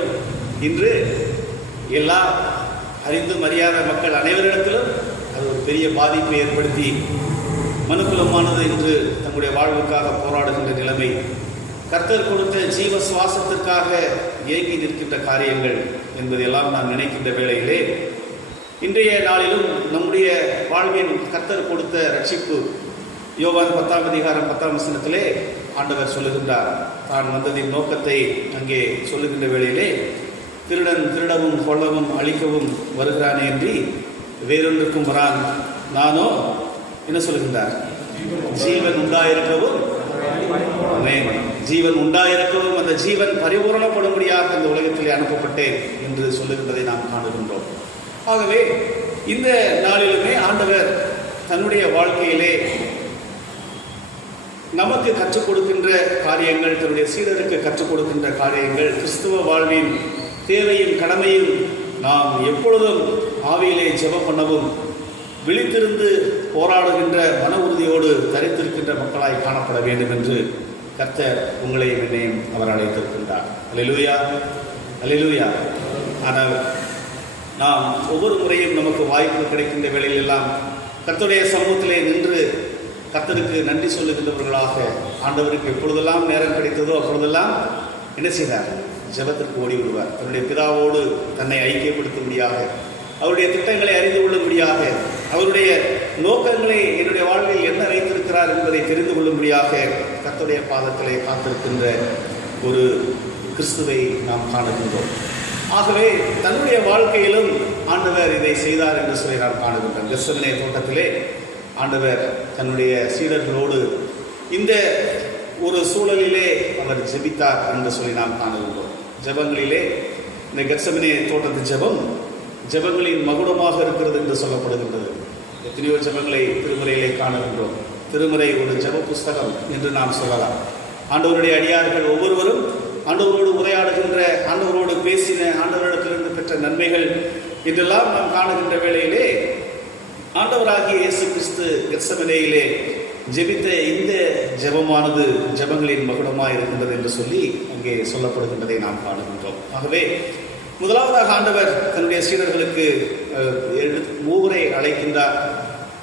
இன்று எல்லா அறிந்தும் அறியாத மக்கள் அனைவரிடத்திலும் அது ஒரு பெரிய பாதிப்பை ஏற்படுத்தி மனுக்குலமானது என்று நம்முடைய வாழ்வுக்காக போராடுகின்ற நிலைமை, கர்த்தர் கொடுத்த ஜீவ சுவாசத்திற்காக ஏங்கி நிற்கின்ற காரியங்கள் என்பதையெல்லாம் நாம் நினைக்கின்ற வேளையிலே இன்றைய நாளிலும் நம்முடைய வாழ்வின் கர்த்தர் கொடுத்த ரட்சிப்பு யோவான் 10ஆம் அதிகாரம் 10ஆம் வசனத்திலே ஆண்டவர் சொல்லுகின்றார். தான் வந்ததின் நோக்கத்தை அங்கே சொல்லுகின்ற வேளையிலே திருடன் திருடவும் கொல்லவும் அழிக்கவும் வருகிறானே என்று வேறொன்றுக்கும் வரான், நானோ என்ன சொல்லுகின்றார், ஜீவன் உண்டாயிருக்கவும் அந்த ஜீவன் பரிபூரணப்படும்படியாக இந்த உலகத்திலே அனுப்பப்பட்டேன் என்று சொல்லுகின்றதை நாம் காணுகின்றோம். ஆகவே இந்த நாளிலுமே ஆண்டவர் தன்னுடைய வாழ்க்கையிலே நமக்கு கற்றுக் கொடுக்கின்ற காரியங்கள், தன்னுடைய சீடருக்கு கற்றுக் கொடுக்கின்ற காரியங்கள், கிறிஸ்துவ வாழ்வின் தேவையும் கடமையும் நாம் எப்பொழுதும் ஆவியிலே ஜெபம் பண்ணவும் விழித்திருந்து போராடுகின்ற மன உறுதியோடு தரித்திருக்கின்ற மக்களாய் காணப்பட வேண்டும் என்று கர்த்தர் உங்களையும் என்னையும் அவர் அழைத்திருக்கின்றார். அல்லேலூயா, அல்லேலூயா. ஆனால் நாம் ஒவ்வொரு முறையும் நமக்கு வாய்ப்பு கிடைக்கின்ற வேளையிலெல்லாம் கர்த்தருடைய சமூகத்திலே நின்று கர்த்தருக்கு நன்றி சொல்லுகின்றவர்களாக ஆண்டவருக்கு எப்பொழுதெல்லாம் நேரம் கிடைத்ததோ அப்பொழுதெல்லாம் என்ன செய்தார்? ஜெபத்திற்கு ஓடி விடுவார். தன்னுடைய பிதாவோடு தன்னை ஐக்கியப்படுத்தும்படியாக, அவருடைய திட்டங்களை அறிந்து கொள்ளும்படியாக, அவருடைய நோக்கங்களை என்னுடைய வாழ்வில் என்ன வைத்திருக்கிறார் என்பதை தெரிந்து கொள்ளும்படியாக கர்த்தருடைய பாதத்திலே காத்திருக்கின்ற ஒரு கிறிஸ்துவை நாம் காணுகின்றோம். ஆகவே தன்னுடைய வாழ்க்கையிலும் ஆண்டவர் இதை செய்தார் என்று சொல்லி நாம் காணுகின்றோம். கெத்செமனே தோட்டத்திலே ஆண்டவர் தன்னுடைய சீடர்களோடு இந்த ஒரு சூழலிலே அவர் ஜெபித்தார் என்று சொல்லி நாம் காணுகின்றோம். ஜெபங்களிலே இந்த கெத்செமனே தோட்டத்து ஜெபங்களின் மகுடமாக இருக்கிறது என்று சொல்லப்படுகின்றது. எத்தனையோ ஜெபங்களை திருமுறையிலே காணுகின்றோம். திருமுறை ஒரு ஜெப புஸ்தகம் என்று நாம் சொல்லலாம். ஆண்டவருடைய அடியார்கள் ஒவ்வொருவரும் ஆண்டவரோடு உரையாடுகின்ற, ஆண்டவரோடு பேசின, ஆண்டவரிடத்திலிருந்து பெற்ற நன்மைகள் இதெல்லாம் நாம் காணுகின்ற வேளையிலே ஆண்டவராகிய இயேசு கிறிஸ்து கெத்செமனேயிலே ஜெபித்த இந்த ஜெபமானது ஜெபங்களின் மகுடமாக இருக்கின்றது என்று சொல்லி அங்கே சொல்லப்படுகின்றதை நாம் காணுகின்றோம். ஆகவே முதலாவதாக ஆண்டவர் தன்னுடைய சீடர்களுக்கு 3 அழைக்கின்றார்.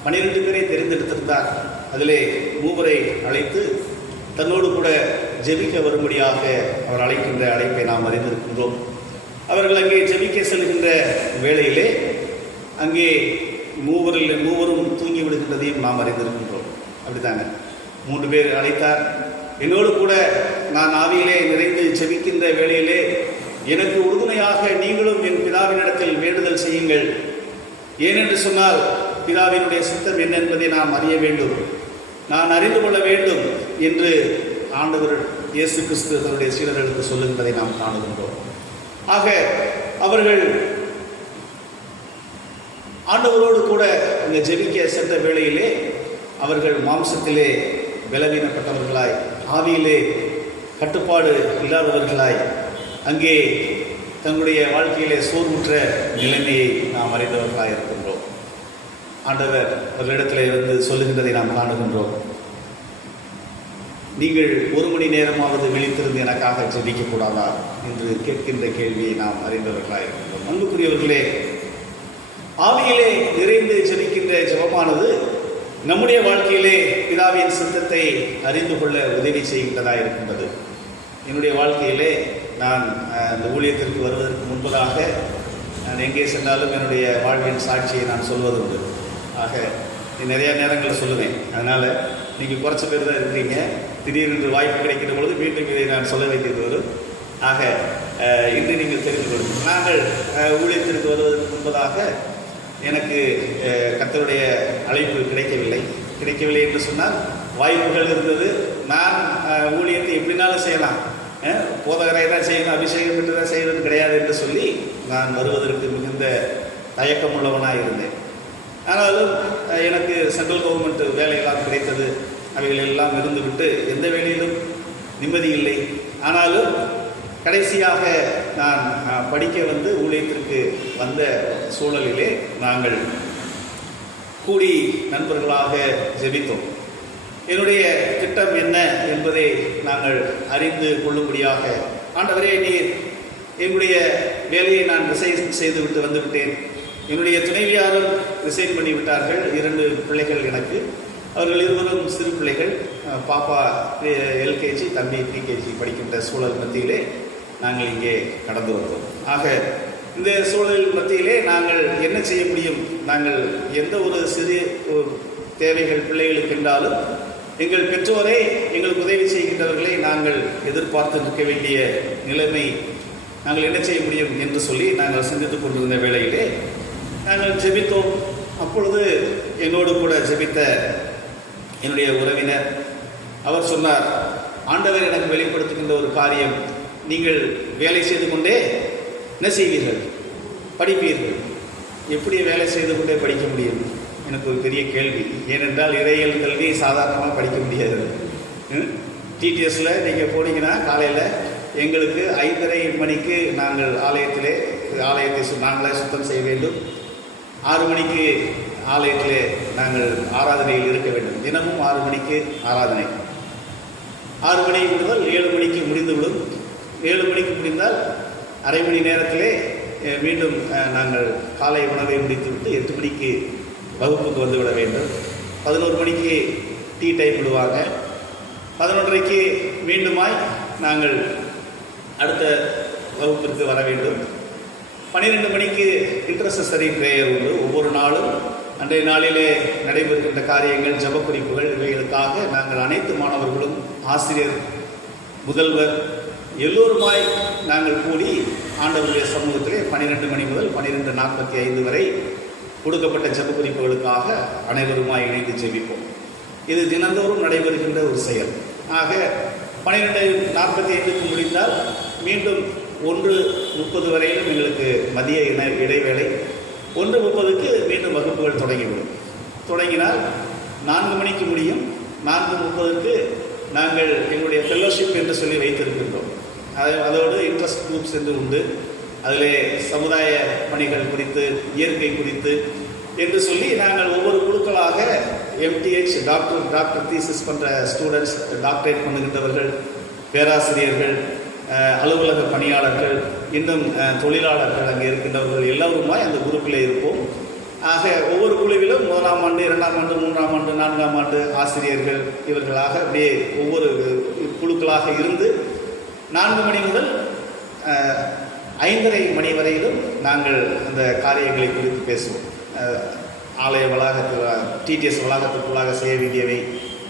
12 பேரை தெரிந்தெடுத்திருந்தார். அதிலே 3 அழைத்து தன்னோடு கூட ஜெபிக்க வரும்படியாக அவர் அழைக்கின்ற அழைப்பை நாம் அறிந்திருக்கின்றோம். அவர்கள் அங்கே ஜெபிக்க செல்கின்ற வேளையிலே அங்கே மூவரும் தூங்கி விடுகின்றதையும் நாம் அறிந்திருக்கின்றோம். அப்படித்தாங்க, 3 பேர் அழைத்தார். என்னோடு கூட நான் ஆவியிலே நிறைந்து ஜெபிக்கின்ற வேளையிலே எனக்கு உறுதுணையாக நீங்களும் என் பிதாவினிடத்தில் வேண்டுதல் செய்யுங்கள். ஏனென்று சொன்னால் பிதாவினுடைய சித்தம் என்ன என்பதை நாம் அறிய வேண்டும், நான் அறிந்து கொள்ள வேண்டும் என்று ஆண்டவர் இயேசு கிறிஸ்து தன்னுடைய சீடர்களுக்கு சொல்லுகின்றதை நாம் காணுகின்றோம். ஆக அவர்கள் ஆண்டவரோடு கூட அங்கே ஜெபிக்க சென்ற வேளையிலே அவர்கள் மாம்சத்திலே பலவீனப்பட்டவர்களாய், ஆவியிலே கட்டுப்பாடு இல்லாதவர்களாய், அங்கே தங்களுடைய வாழ்க்கையிலே சோர்வுற்ற நிலைமையை நாம் அறிந்தவர்களாக இருக்கின்றோம். ஆண்டவர் அவர்களிடத்தில் இருந்து சொல்லுகின்றதை நாம் காணுகின்றோம். நீங்கள் 1 மணி நேரமாவது விழித்திருந்து எனக்காக ஜெபிக்கக்கூடாதா என்று கேட்கின்ற கேள்வியை நாம் அறிந்தவர்களாக இருக்கின்றோம். அன்புக்குரியவர்களே, ஆவியிலே நிறைந்து ஜெபிக்கின்ற ஜெபமானது நம்முடைய வாழ்க்கையிலே பிதாவின் சித்தத்தை அறிந்து கொள்ள உதவி செய்கின்றதாக இருக்கின்றது. என்னுடைய வாழ்க்கையிலே நான் இந்த ஊழியத்திற்கு வருவதற்கு முன்பதாக நான் எங்கே சென்றாலும் என்னுடைய வாழ்வின் சாட்சியை நான் சொல்வதுண்டு. ஆக நிறைய நேரங்களில் சொல்லுவேன். அதனால் நீங்கள் குறைச்ச பேர் தான் இருக்கிறீங்க. திடீரென்று வாய்ப்பு கிடைக்கிற பொழுது மீண்டும் இதை நான் சொல்ல வேண்டியது வரும். ஆக இன்று நீங்கள் தெரிந்து கொள்ளுங்கள். நாங்கள் ஊழியத்திற்கு வருவதற்கு முன்பதாக எனக்கு கர்த்தருடைய அழைப்பு கிடைக்கவில்லை என்று சொன்னால் வாய்ப்புகள் இருந்தது. நான் ஊழியத்தை எப்படினாலும் செய்யலாம், போதகரை தான் செய்யணும், அபிஷேகம் பெற்று தான் செய்யணும்னு கிடையாது என்று சொல்லி நான் வருவதற்கு மிகுந்த தயக்கம் உள்ளவனாக இருந்தேன். ஆனாலும் எனக்கு சென்ட்ரல் கவர்மெண்ட் வேலையெல்லாம் கிடைத்தது. அவைகள் எல்லாம் இருந்துவிட்டு எந்த வேலையிலும் நிம்மதி இல்லை. ஆனாலும் கடைசியாக நான் படிக்க வந்து ஊழியத்திற்கு வந்த சூழலிலே நாங்கள் கூடி நண்பர்களாக ஜெபித்தோம். என்னுடைய திட்டம் என்ன என்பதை நாங்கள் அறிந்து கொள்ளும்படியாக, ஆண்டவரே, நீர் என்னுடைய வேலையை நான் ரிசைன் செய்துவிட்டு வந்துவிட்டேன். என்னுடைய துணைவியாரும் ரிசைன் பண்ணிவிட்டார்கள். 2 பிள்ளைகள் எனக்கு. அவர்கள் இருவரும் சிறு பிள்ளைகள். பாப்பா எல்கேஜி, தம்பி பிகேஜி படிக்கின்ற சூழல் மத்தியிலே நாங்கள் இங்கே கடந்து வந்தோம். ஆக இந்த சூழல் மத்தியிலே நாங்கள் என்ன செய்ய முடியும்? நாங்கள் எந்த ஒரு சிறு தேவைகள் பிள்ளைகளுக்கு என்றாலும் எங்கள் பெற்றோரை, எங்களுக்கு உதவி செய்கின்றவர்களை நாங்கள் எதிர்பார்த்து நிற்க வேண்டிய நிலைமை. நாங்கள் என்ன செய்ய முடியும் என்று சொல்லி நாங்கள் சிந்தித்துக் கொண்டிருந்த வேளையிலே நாங்கள் ஜெபித்தோம். அப்பொழுது என்னோடு கூட ஜெபித்த என்னுடைய உறவினர் அவர் சொன்னார், ஆண்டவர் எனக்கு வெளிப்படுத்துகின்ற ஒரு காரியம், நீங்கள் வேலை செய்து கொண்டே என்ன செய்வீர்கள்? படிப்பீர்கள். எப்படி வேலை செய்து கொண்டே படிக்க முடியும்? எனக்கு ஒரு பெரிய கேள்வி. ஏனென்றால் இறையியல் கல்வி சாதாரணமாக படிக்க முடியாது. டிடிஎஸில் நீங்கள் போனீங்கன்னா காலையில் எங்களுக்கு 5:30 மணிக்கு நாங்கள் ஆலயத்தை நாங்களே சுத்தம் செய்ய வேண்டும். 6 மணிக்கு ஆலயத்திலே நாங்கள் ஆராதனையில் இருக்க வேண்டும். தினமும் 6 மணிக்கு ஆராதனை. 6 மணி முதல் 7 மணிக்கு முடிந்துவிடும். 7 மணிக்கு முடிந்தால் அரை மணி நேரத்திலே மீண்டும் நாங்கள் காலை உணவை முடித்துவிட்டு 8 மணிக்கு வகுப்புக்கு வந்துவிட வேண்டும். 11 மணிக்கு டீ டைம் விடுவாங்க. 11:30க்கு மீண்டுமாய் நாங்கள் அடுத்த வகுப்பிற்கு வர வேண்டும். 12 மணிக்கு இன்டர்செசரி பிரேயர் உண்டு. ஒவ்வொரு நாளும் அன்றைய நாளிலே நடைபெறுகின்ற காரியங்கள், ஜப குறிப்புகள், இவைகளுக்காக நாங்கள் அனைத்து மாணவர்களும், ஆசிரியர், முதல்வர் எல்லோருமாய் நாங்கள் கூடி ஆண்டவருடைய சமூகத்திலே 12 மணி முதல் 12:45 வரை கொடுக்கப்பட்ட ஜப குறிப்புகளுக்காக அனைவருமாய் இணைந்து ஜெபிப்போம். இது தினந்தோறும் நடைபெறுகின்ற ஒரு செயல். ஆக 12:45க்கு முடிந்தால் மீண்டும் 1:30 வரையிலும் எங்களுக்கு மதிய இடைவேளை. 1:30க்கு மீண்டும் வகுப்புகள் தொடங்கிவிடும். தொடங்கினால் 4 மணிக்கு முடியும். 4:30க்கு நாங்கள் எங்களுடைய ஃபெல்லோஷிப் என்று சொல்லி வைத்திருக்கின்றோம். அதோடு இன்ட்ரெஸ்ட் குரூப்ஸ் என்று உண்டு. அதிலே சமுதாய பணிகள் குறித்து, இயற்கை குறித்து என்று சொல்லி நாங்கள் ஒவ்வொரு குழுக்களாக எம்டிஹெச் டாக்டர் தீசிஸ் பண்ணுற ஸ்டூடெண்ட்ஸ், டாக்டரேட் பண்ணுகின்றவர்கள், பேராசிரியர்கள், அலுவலக பணியாளர்கள், இன்னும் தொழிலாளர்கள் அங்கே இருக்கின்றவர்கள் எல்லோருமாய் அந்த குரூப்பில் இருப்போம். ஆக ஒவ்வொரு குழுவிலும் 1ஆம் ஆண்டு, 2ஆம் ஆண்டு, 3ஆம் ஆண்டு, 4ஆம் ஆண்டு ஆசிரியர்கள் இவர்களாக அப்படியே ஒவ்வொரு குழுக்களாக இருந்து 4 மணி முதல் 5:30 மணி வரையிலும் நாங்கள் அந்த காரியங்களை குறித்து பேசுவோம். ஆலய வளாகத்தில், டிடிஎஸ் வளாகத்திற்குள்ளாக செய்ய வேண்டியவை,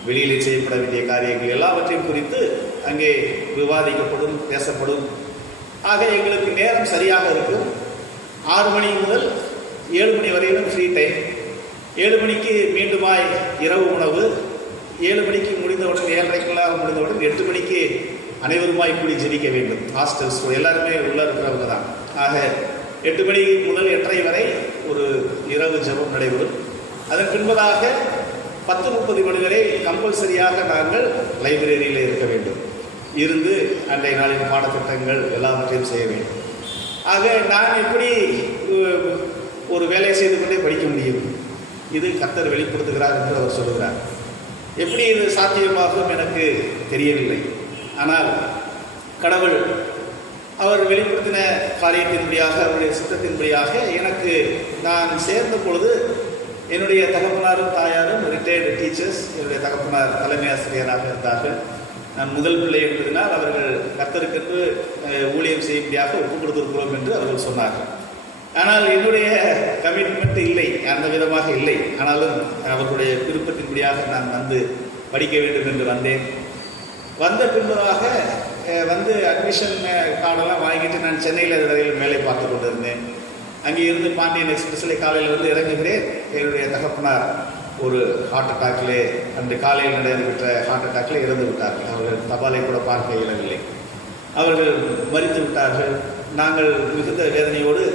வெளியிலே செய்யப்பட வேண்டிய காரியங்கள் எல்லாவற்றையும் குறித்து அங்கே விவாதிக்கப்படும், பேசப்படும். ஆக எங்களுக்கு நேரம் சரியாக இருக்கும். 6 மணி முதல் 7 மணி வரையிலும் ஃப்ரீ டைம். 7 மணிக்கு மீண்டுமாய் இரவு உணவு. 7 மணிக்கு முடிந்தவுடன், 7:30க்குள்ளாக முடிந்தவுடன் 8 மணிக்கு அனைவருமாய் கூடி ஜெபிக்க வேண்டும். ஹாஸ்டல்ஸ் எல்லாருமே உள்ளே இருக்கிறவங்க தான். ஆக 8 மணி முதல் 8:30 வரை ஒரு இரவு ஜெபம் நடைபெறும். அதன் பின்பதாக 10:30 மணி வரை கம்பல்சரியாக நாங்கள் லைப்ரரியில் இருக்க வேண்டும். இருந்து அன்றைய நாளின் பாடத்திட்டங்கள் எல்லாவற்றையும் செய்ய வேண்டும். ஆக நான் எப்படி ஒரு வேலையை செய்து கொண்டே படிக்க முடியும்? இது கர்த்தர் வெளிப்படுத்துகிறார் என்று அவர் சொல்லுகிறார். எப்படி இது சாத்தியமாகும் எனக்கு தெரியவில்லை. ஆனால் கடவுள் அவர் வெளிப்படுத்தின காரியத்தின்படியாக, அவருடைய சித்தத்தின்படியாக எனக்கு நான் சேர்ந்த பொழுது என்னுடைய தகப்பனாரும் தாயாரும் ரிட்டையர்டு டீச்சர்ஸ். என்னுடைய தகப்பனார் தலைமை ஆசிரியராக இருந்தார்கள். நான் முதல் பிள்ளை என்பதனால் அவர்கள் கர்த்தருக்கென்று ஊழியம் செய்யும்படியாக ஒப்புக் கொடுத்திருக்கிறோம் என்று அவர்கள் சொன்னார்கள். ஆனால் என்னுடைய கமிட்மெண்ட் இல்லை, அந்த விதமாக இல்லை. ஆனாலும் அவர்களுடைய விருப்பத்தின்படியாக நான் வந்து படிக்க வேண்டும் என்று வந்தேன். வந்த பின்பதாக வந்து அட்மிஷன் கார்டெல்லாம் வாங்கிட்டு நான் சென்னையில் வரையில் வேலை பார்த்து கொண்டு இருந்தேன். அங்கே இருந்து பாண்டியன் எக்ஸ்பிரஸில் காலையில் வந்து இறங்குகிறேன். என்னுடைய தகப்பனார் ஒரு ஹார்ட் அட்டாக்கிலே, அன்று காலையில் நடைபெற்ற ஹார்ட் அட்டாக்கில் இறந்து விட்டார்கள். அவர்கள் தபாலை கூட பார்க்க இயலவில்லை. அவர்கள் மரித்து விட்டார்கள். நாங்கள் மிகுந்த வேதனையோடு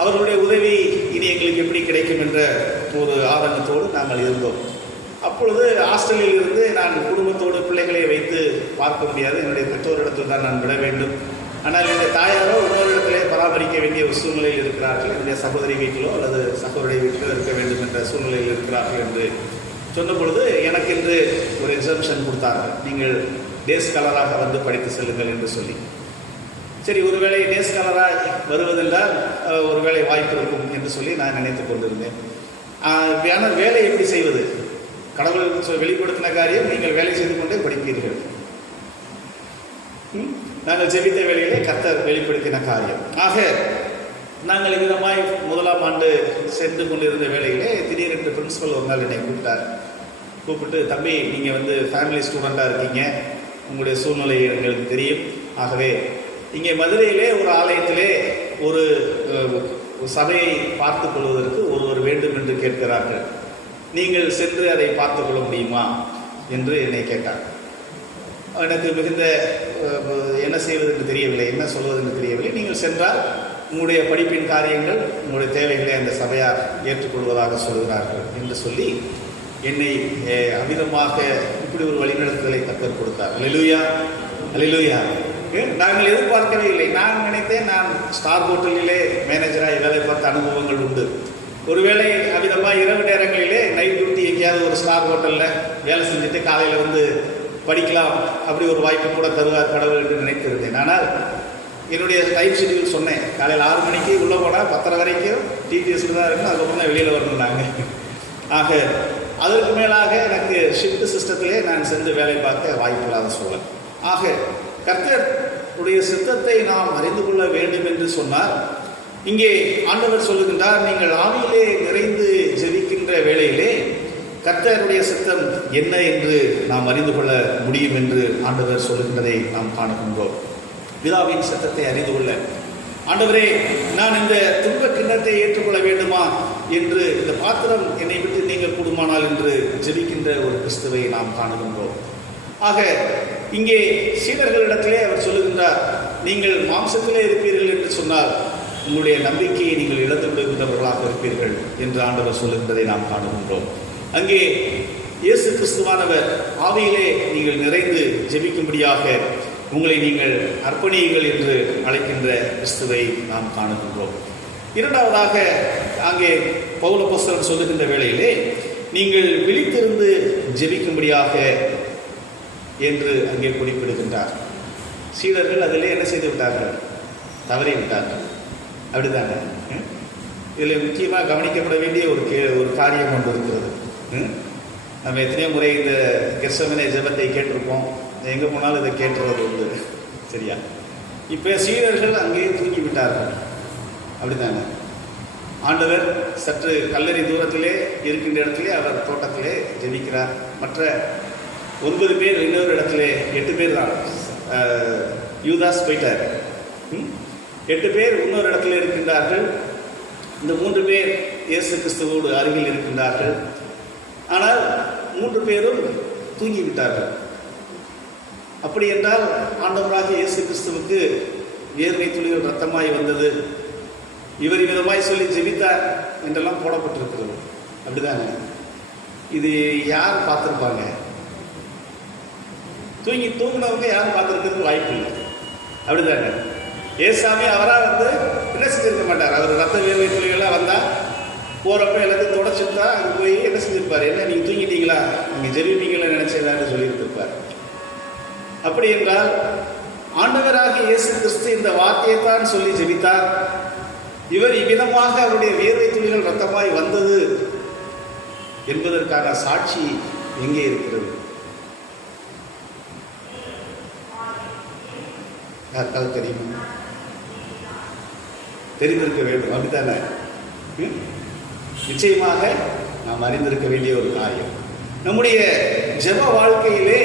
அவர்களுடைய உதவி இனி எங்களுக்கு எப்படி கிடைக்கும் என்ற ஒரு ஆதங்கத்தோடு நாங்கள் இருந்தோம். அப்பொழுது ஹாஸ்டலில் இருந்து நான் குடும்பத்தோடு பிள்ளைகளை வைத்து பார்க்க முடியாது. என்னுடைய பெற்றோரிடத்தில் தான் நான் விட வேண்டும். ஆனால் என்னுடைய தாயாரோ இன்னொரு இடத்திலே பராமரிக்க வேண்டிய ஒரு சூழ்நிலையில் இருக்கிறார்கள். என்னுடைய சகோதரி வீட்டிலோ அல்லது சகோதரி வீட்டிலோ இருக்க வேண்டும் என்ற சூழ்நிலையில் இருக்கிறார்கள் என்று சொன்ன பொழுது எனக்கு இன்று ஒரு எக்ஸம்ஷன் கொடுத்தார்கள். நீங்கள் டே ஸ்காலராக வந்து படித்து செல்லுங்கள் என்று சொல்லி. சரி, ஒருவேளை டே ஸ்காலராக வருவதென்றால் ஒருவேளை வாய்ப்பு இருக்கும் என்று சொல்லி நான் நினைத்து கொண்டிருந்தேன். ஆனால் வேலை எப்படி செய்வது? கடவுள் வெளிப்படுத்தின காரியம், நீங்கள் வேலை செய்து கொண்டே படிப்பீர்கள். நாங்கள் ஜெபித்த வேலையிலே கர்த்தர் வெளிப்படுத்தின காரியம். ஆக நாங்கள் இவ்விதமாய் 1ஆம் ஆண்டு சென்று கொண்டிருந்த வேலையிலே திடீரென்று பிரின்சிபல் ஒரு நாள் என்னை கூப்பிட்டு, தம்பி, நீங்கள் வந்து ஃபேமிலி ஸ்டூடெண்ட்டாக இருக்கீங்க, உங்களுடைய சூழ்நிலை எங்களுக்கு தெரியும். ஆகவே இங்கே மதுரையிலே ஒரு ஆலயத்திலே ஒரு சபையை பார்த்து கொள்வதற்கு ஒருவர் வேண்டும் என்று கேட்கிறார்கள். நீங்கள் சென்று அதை பார்த்து கொள்ள முடியுமா என்று என்னை கேட்டார். எனக்கு மிகுந்த என்ன செய்வது என்று தெரியவில்லை, என்ன சொல்வது என்று தெரியவில்லை. நீங்கள் சென்றால் உங்களுடைய படிப்பின் காரியங்கள், உங்களுடைய தேவைகளை அந்த சபையார் ஏற்றுக்கொள்வதாக சொல்கிறார்கள் என்று சொல்லி என்னை அமிதமாக இப்படி ஒரு வழிநடத்துதலை கர்த்தர் கொடுத்தார். அல்லேலூயா, அல்லேலூயா. நாங்கள் எதிர்பார்க்கவே இல்லை. நான் நினைத்தேன் நான் ஸ்டார் ஹோட்டலிலே மேனேஜராக வேலை பார்த்த அனுபவங்கள் உண்டு. ஒருவேளை அமிதமாக இரவு நேரங்களிலே நைட் டியூட்டி எங்கேயாவது ஒரு ஸ்டார் ஹோட்டலில் வேலை செஞ்சுட்டு காலையில் வந்து படிக்கலாம், அப்படி ஒரு வாய்ப்பு கூட தருவார் கடவுள் என்று நினைத்திருந்தேன். ஆனால் என்னுடைய டைம் ஷெட்யூல் சொன்னேன். காலையில் 6 மணிக்கு உள்ளே போனால் 10:30 வரைக்கும் டிடிஎஸ்ல தான் இருக்கணும், அதுக்கப்புறம் தான் வெளியில் வரணும்னாங்க. ஆக அதற்கு மேலாக எனக்கு ஷிஃப்ட் சிஸ்டத்திலே நான் சென்று வேலை பார்க்க வாய்ப்பில்லாத சூழல். ஆக கர்த்தருடைய சித்தத்தை நாம் அறிந்து கொள்ள வேண்டும் என்று சொன்னார். இங்கே ஆண்டவர் சொல்லுகின்றார், நீங்கள் ஆவியிலே நிறைந்து ஜெபிக்கின்ற வேளையிலே கர்த்தருடைய சித்தம் என்ன என்று நாம் அறிந்து கொள்ள முடியும் என்று ஆண்டவர் சொல்லுகின்றதை நாம் காணுகின்றோம். பிதாவின் சித்தத்தை அறிந்து கொள்ள, ஆண்டவரே நான் இந்த துன்ப கிண்ணத்தை ஏற்றுக்கொள்ள வேண்டுமா என்று, இந்த பாத்திரம் என்னை விட்டு நீங்கள் கூடுமானால் என்று ஜெபிக்கின்ற ஒரு கிறிஸ்துவை நாம் காணுகின்றோம். ஆக இங்கே சீடர்களிடத்திலே அவர் சொல்லுகின்றார், நீங்கள் மாம்சத்திலே இருப்பீர்கள் என்று சொன்னால் உங்களுடைய நம்பிக்கையை நீங்கள் இழந்து விடுகின்றவர்களாக இருப்பீர்கள் என்று ஆண்டவர் சொல்லுகின்றதை நாம் காணுகின்றோம். அங்கே இயேசு கிறிஸ்துவானவர் ஆவியிலே நீங்கள் நிறைந்து ஜெபிக்கும்படியாக உங்களை நீங்கள் அர்ப்பணியுங்கள் என்று அழைக்கின்ற கிறிஸ்துவை நாம் காணுகின்றோம். இரண்டாவதாக அங்கே பவுல் அப்போஸ்தலன் சொல்லுகின்ற வேளையிலே நீங்கள் விழித்திருந்து ஜெபிக்கும்படியாக என்று அங்கே குறிப்பிடுகின்றார். சீடர்கள் அதிலே என்ன செய்து விட்டார்கள்? தவறி விட்டார்கள். அப்படித்தானே? இதில் முக்கியமாக கவனிக்கப்பட வேண்டிய ஒரு காரியம் ஒன்று இருக்கிறது. நம்ம எத்தனையோ முறை இந்த கெத்செமனே ஜெபத்தை கேட்டிருப்போம், எங்கே போனாலும் இதை கேட்டுறது உண்டு. சரியா? இப்போ சீடர்கள் அங்கே தூங்கி விட்டார்கள். அப்படித்தானே? ஆண்டவர் சற்று கல்லறை தூரத்திலே இருக்கின்ற இடத்திலே அவர் தோட்டத்திலே ஜெபிக்கிறார். மற்ற 9 பேர் இன்னொரு இடத்துல, 8 பேர் தான், யூதாஸ் போயிட்டார். 8 பேர் இன்னொரு இடத்துல இருக்கின்றார்கள். இந்த 3 பேர் இயேசு கிறிஸ்துவோடு அருகில் இருக்கின்றார்கள். ஆனால் 3 பேரும் தூங்கிவிட்டார்கள். அப்படி என்றால் ஆண்டவராக இயேசு கிறிஸ்துவுக்கு வேர்வை துளிகள் ரத்தமாய் வந்தது, இவர் விதமாய் சொல்லி ஜெபித்தார் என்றெல்லாம் போடப்பட்டிருக்கிறது. அப்படிதானே? இது யார் பார்த்துருப்பாங்க? தூங்கினவங்க யாரும் பார்த்துருக்கிறதுக்கு வாய்ப்பு இல்லை. அப்படிதானே? ஏசாமி அவராக வந்து என்ன செஞ்சிருக்க மாட்டார். அவர் ரத்த வேர்வை துளிகளாக வந்தால் போகிறப்ப எல்லாத்தையும் தொடச்சிருந்தா அங்கே போய் என்ன செஞ்சிருப்பார்? என்ன நீங்கள் தூங்கிட்டீங்களா, நீங்கள் ஜெபிப்பீங்களா நினைச்சதான்னு சொல்லியிருந்திருப்பார். அப்படி என்றால் ஆண்டவராக இயேசு கிறிஸ்து இந்த வார்த்தையைத்தான் சொல்லி ஜெபித்தார். இவர் இவ்விதமாக அவருடைய வேர்வை துளிகள் ரத்தமாய் வந்தது என்பதற்கான சாட்சி எங்கே இருக்கிறது? யாருக்காவது தெரியுமா? தெரிந்திருக்க வேண்டும். அப்படித்தானே? நிச்சயமாக நாம் அறிந்திருக்க வேண்டிய ஒரு காரியம். நம்முடைய ஜெப வாழ்க்கையிலே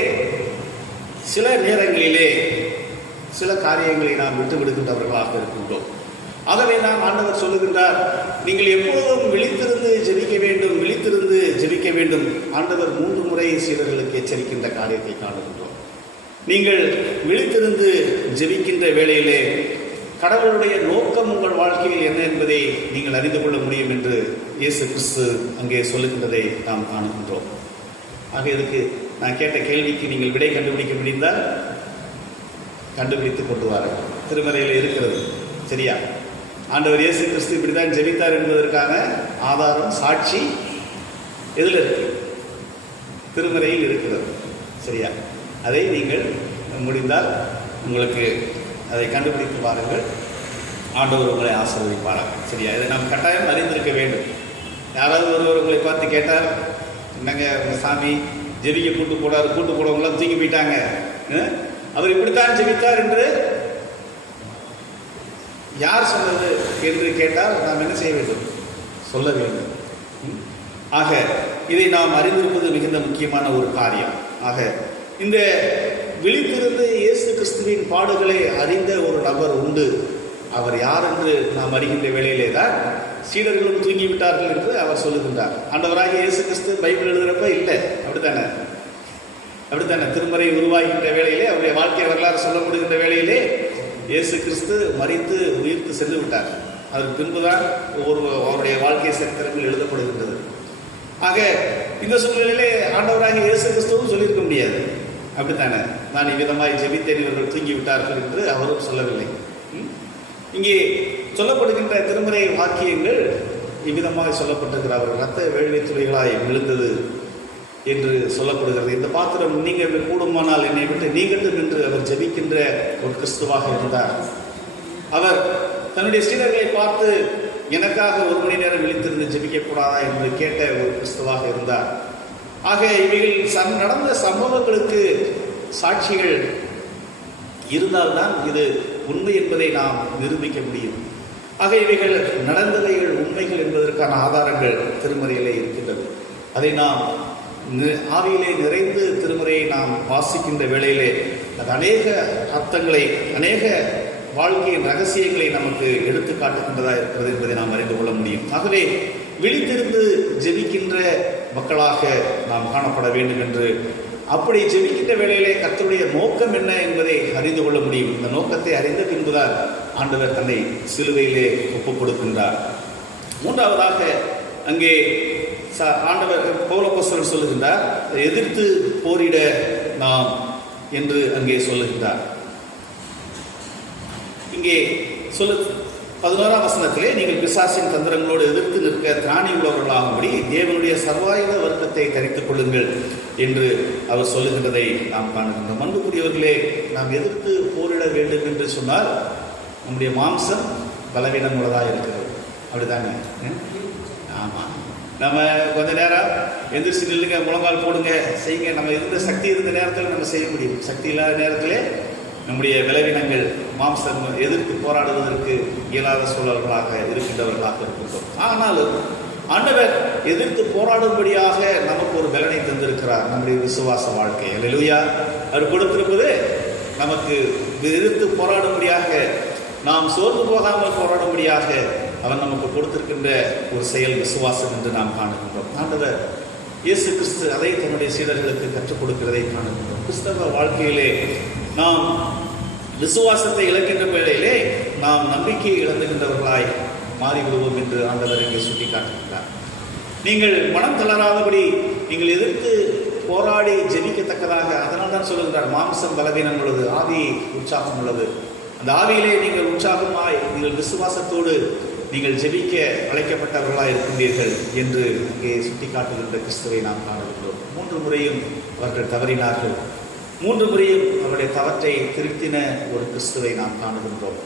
சில நேரங்களிலே சில காரியங்களை நாம் விட்டு விடுகின்றவர்களாக இருக்கின்றோம். ஆகவே நாம் ஆண்டவர் சொல்லுகின்றார், நீங்கள் எப்போதும் விழித்திருந்து ஜெபிக்க வேண்டும், விழித்திருந்து ஜெபிக்க வேண்டும். ஆண்டவர் 3 முறை சீடர்களுக்கு எச்சரிக்கின்ற காரியத்தை காணுகின்றோம். நீங்கள் விழித்திருந்து ஜெபிக்கின்ற வேளையிலே கடவுளுடைய நோக்கம் உங்கள் வாழ்க்கையில் என்ன என்பதை நீங்கள் அறிந்து கொள்ள முடியும் என்று இயேசு கிறிஸ்து அங்கே சொல்லுகின்றதை நாம் காணுகின்றோம். ஆக இதுக்கு நான் கேட்ட கேள்விக்கு நீங்கள் விடை கண்டுபிடிக்க முடிந்தால் கண்டுபிடித்து கொண்டு வாருங்கள். திருமறையில் இருக்கிறது. சரியா? ஆண்டவர் இயேசு கிறிஸ்து இப்படிதான் ஜெபித்தார் என்பதற்கான ஆதாரம், சாட்சி எதில் இருக்கு? திருமறையில் இருக்கிறது. சரியா? அதை நீங்கள் முடிந்தால் உங்களுக்கு அதை கண்டுபிடித்து பாருங்கள். ஆண்டவர் உங்களை ஆசீர்வதிப்பாராக. சரியா? இதை நாம் கட்டாயம் அறிந்திருக்க வேண்டும். யாராவது ஒருவர் உங்களை பார்த்து கேட்டால், என்னங்க உங்கள் சாமி ஜெபிக்க கூட்டு போடவங்களாம் தூக்கி போயிட்டாங்க, அவர் இப்படித்தான் ஜெபித்தார் என்று யார் சொன்னது என்று கேட்டால் நாம் என்ன செய்ய வேண்டும்? சொல்ல வேண்டும். ஆக இதை நாம் அறிந்திருப்பது மிகுந்த முக்கியமான ஒரு காரியம். ஆக இந்த விழித்திருந்து இயேசு கிறிஸ்துவின் பாடுகளை அறிந்த ஒரு நபர் உண்டு. அவர் யார் என்று நாம் அறிகின்ற வேளையிலே தான் சீடர்களும் தூங்கிவிட்டார்கள் என்று அவர் சொல்லுகின்றார். ஆண்டவராக இயேசு கிறிஸ்து பைபிள் எழுதுகிறப்ப இல்லை. அப்படித்தானே? திருமறை உருவாகின்ற வேளையிலே, அவருடைய வாழ்க்கை வரலாறு சொல்லப்படுகின்ற வேளையிலே இயேசு கிறிஸ்து மரித்து உயிர்த்து சென்று விட்டார். அதற்கு பின்புதான் அவருடைய வாழ்க்கை சரித்திரங்கள் எழுதப்படுகின்றது. ஆக இந்த சூழ்நிலையிலே ஆண்டவராக இயேசு கிறிஸ்துவும் சொல்லியிருக்க முடியாது. அப்படித்தானே? நான் இவ்விதமாய் ஜெபித்தேன், இவர்கள் தூங்கி விட்டார்கள் என்று அவரும் சொல்லவில்லை. இங்கே சொல்லப்படுகின்ற திருமறை வாக்கியங்கள் இவ்விதமாக சொல்லப்பட்டிருக்கிற அவர் ரத்த வேள்வி துளிகளாய் விழுந்தது என்று சொல்லப்படுகிறது. இந்த பாத்திரம் நீங்கள் கூடுமானால் என்னை விட்டு நீங்கட்டும் என்று அவர் ஜெபிக்கின்ற ஒரு கிறிஸ்துவாக இருந்தார். அவர் தன்னுடைய சீடர்களை பார்த்து, எனக்காக 1 மணி நேரம் விழித்திருந்து ஜெபிக்கக்கூடாதா என்று கேட்ட ஒரு கிறிஸ்துவாக இருந்தார். ஆக இவைகள் நடந்த சம்பவங்களுக்கு சாட்சிகள் இருந்தால்தான் இது உண்மை என்பதை நாம் நிரூபிக்க முடியும். ஆக இவைகள் நடந்தவைகள் உண்மைகள் என்பதற்கான ஆதாரங்கள் திருமறையிலே இருக்கின்றது. அதை நாம் ஆவியிலே நிறைந்து திருமறையை நாம் வாசிக்கின்ற வேளையிலே அது அநேக அர்த்தங்களை, அநேக வாழ்க்கையின் ரகசியங்களை நமக்கு எடுத்து காட்டுகின்றதாக இருக்கிறது என்பதை நாம் அறிந்து கொள்ள முடியும். ஆகவே விழித்திருந்து ஜெபிக்கின்ற மக்களாக நாம் காணப்பட வேண்டும் என்று, அப்படி ஜெபிக்கின்ற வேளையிலே கர்த்தருடைய நோக்கம் என்ன என்பதை அறிந்து கொள்ள முடியும். இந்த நோக்கத்தை அறிந்த பின்புதான் ஆண்டவர் தன்னை சிலுவையிலே ஒப்புக் கொடுக்கின்றார். மூன்றாவதாக அங்கே ஆண்டவர் பவுல் அப்போஸ்தலன் சொல்லுகின்றார், எதிர்த்து போரிட நாம் என்று அங்கே சொல்லுகின்றார். இங்கே 11ஆம் வசனத்திலே, நீங்கள் பிசாசின் தந்திரங்களோடு எதிர்த்து நிற்க திராணி உள்ளவர்களாகும்படி தேவனுடைய சர்வாயுத வர்க்கத்தை தரித்துக் கொள்ளுங்கள் என்று அவர் சொல்லுகின்றதை நாம் காணுகின்றோம். அன்புக்குரியவர்களே, நாம் எதிர்த்து போரிட வேண்டும் என்று சொன்னால் நம்முடைய மாம்சம் பலவீனம் உள்ளதாக இருக்கிறது. அப்படிதாங்க? ஆமாம். நம்ம கொஞ்ச நேரம் எந்திரிச்சு நில்லுங்க, முழங்கால் போடுங்க, செய்யுங்க. நம்ம இருந்த சக்தி இருந்த நேரத்தில் நம்ம செய்ய முடியும். சக்தி இல்லாத நேரத்திலே நம்முடைய விளைவினங்கள் மாம்சம் எதிர்த்து போராடுவதற்கு இயலாத சூழல்களாக இருக்கின்றவர்களாக இருக்கின்றோம். ஆனாலும் ஆண்டவர் எதிர்த்து போராடும்படியாக நமக்கு ஒரு பலனை தந்திருக்கிறார், நம்முடைய விசுவாச வாழ்க்கை. அல்லேலூயா. அவர் கொடுத்திருப்பது நமக்கு எதிர்த்து போராடும்படியாக, நாம் சோர்ந்து போகாமல் போராடும்படியாக அவர் நமக்கு கொடுத்திருக்கின்ற ஒரு செயல் விசுவாசம் என்று நாம் காணுகின்றோம். ஆண்டவர் இயேசு கிறிஸ்து அதை தன்னுடைய சீடர்களுக்கு கற்றுக் கொடுக்கிறதை காணுகின்றோம். கிறிஸ்தவ வாழ்க்கையிலே நாம் விசுவாசத்தை இழக்கின்ற வேளையிலே நாம் நம்பிக்கையை இழந்துகின்றவர்களாய் மாறிவிடுவோம் என்று ஆண்டவர் இங்கே சுட்டி காட்டுகின்றார். நீங்கள் மனம் தளராதபடி நீங்கள் எதிர்த்து போராடி ஜெபிக்கத்தக்கதாக, அதனால் தான் சொல்லுகின்றார், மாம்சம் பலவீனம் உள்ளது, ஆவி உற்சாகம் உள்ளது. அந்த ஆவியிலே நீங்கள் உற்சாகமாய் நீங்கள் விசுவாசத்தோடு நீங்கள் ஜெபிக்க அழைக்கப்பட்டவர்களாக இருக்கின்றீர்கள் என்று இங்கே சுட்டி காட்டுகின்ற கிறிஸ்துவை நாம் காணுகின்றோம். 3 முறையும் அவர்கள் தவறினார்கள். 3 முறையும் அவருடைய தவற்றை திருத்தின ஒரு கிறிஸ்துவை நாம் காணுகின்றோம்.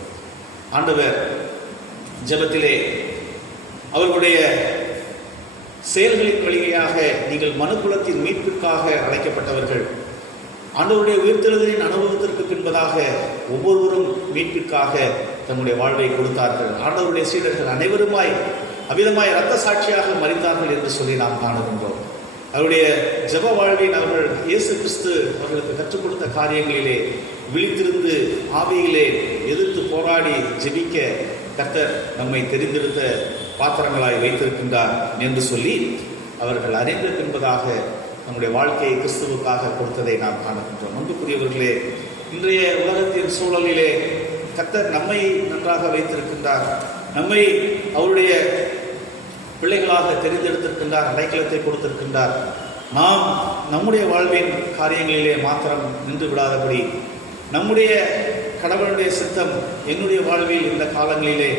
ஆண்டவர் ஜெபத்திலே அவர்களுடைய செயல்களின் வழியாக, நீங்கள் மனுக்குலத்தின் மீட்பிற்காக அழைக்கப்பட்டவர்கள், ஆண்டவருடைய உயிர்த்தெழுதலின் அனுபவத்திற்கு பின்பதாக ஒவ்வொருவரும் மீட்பிற்காக தன்னுடைய வாழ்வை கொடுத்தார்கள். ஆண்டவருடைய சீடர்கள் அனைவருமாய் அவ்விதமாய் இரத்த சாட்சியாக மரித்தார்கள் என்று சொல்லி நாம் காணுகின்றோம். அவருடைய ஜெப வாழ்வின் அவர்கள் இயேசு கிறிஸ்து அவர்களுக்கு கற்றுக் கொடுத்த காரியங்களிலே விழித்திருந்து ஆவியிலே எதிர்த்து போராடி ஜெபிக்க கர்த்தர் நம்மை தெரிந்தெடுத்த பாத்திரங்களாய் வைத்திருக்கின்றார் என்று சொல்லி அவர்கள் அறிந்த பின்பதாக நம்முடைய வாழ்க்கையை கிறிஸ்துவுக்காக கொடுத்ததை நாம் காணுகின்றோம். அன்புக்குரியவர்களே, இன்றைய உலகத்தின் சூழலிலே கர்த்தர் நம்மை நன்றாக வைத்திருக்கின்றார். நம்மை அவருடைய பிள்ளைகளாக தெரிந்தெடுத்திருக்கின்றார், அடைக்கலத்தை கொடுத்திருக்கின்றார். நாம் நம்முடைய வாழ்வின் காரியங்களிலே மாத்திரம் நின்று விடாதபடி, நம்முடைய கடவுளுடைய சித்தம் என்னுடைய வாழ்வில் இந்த காலங்களிலே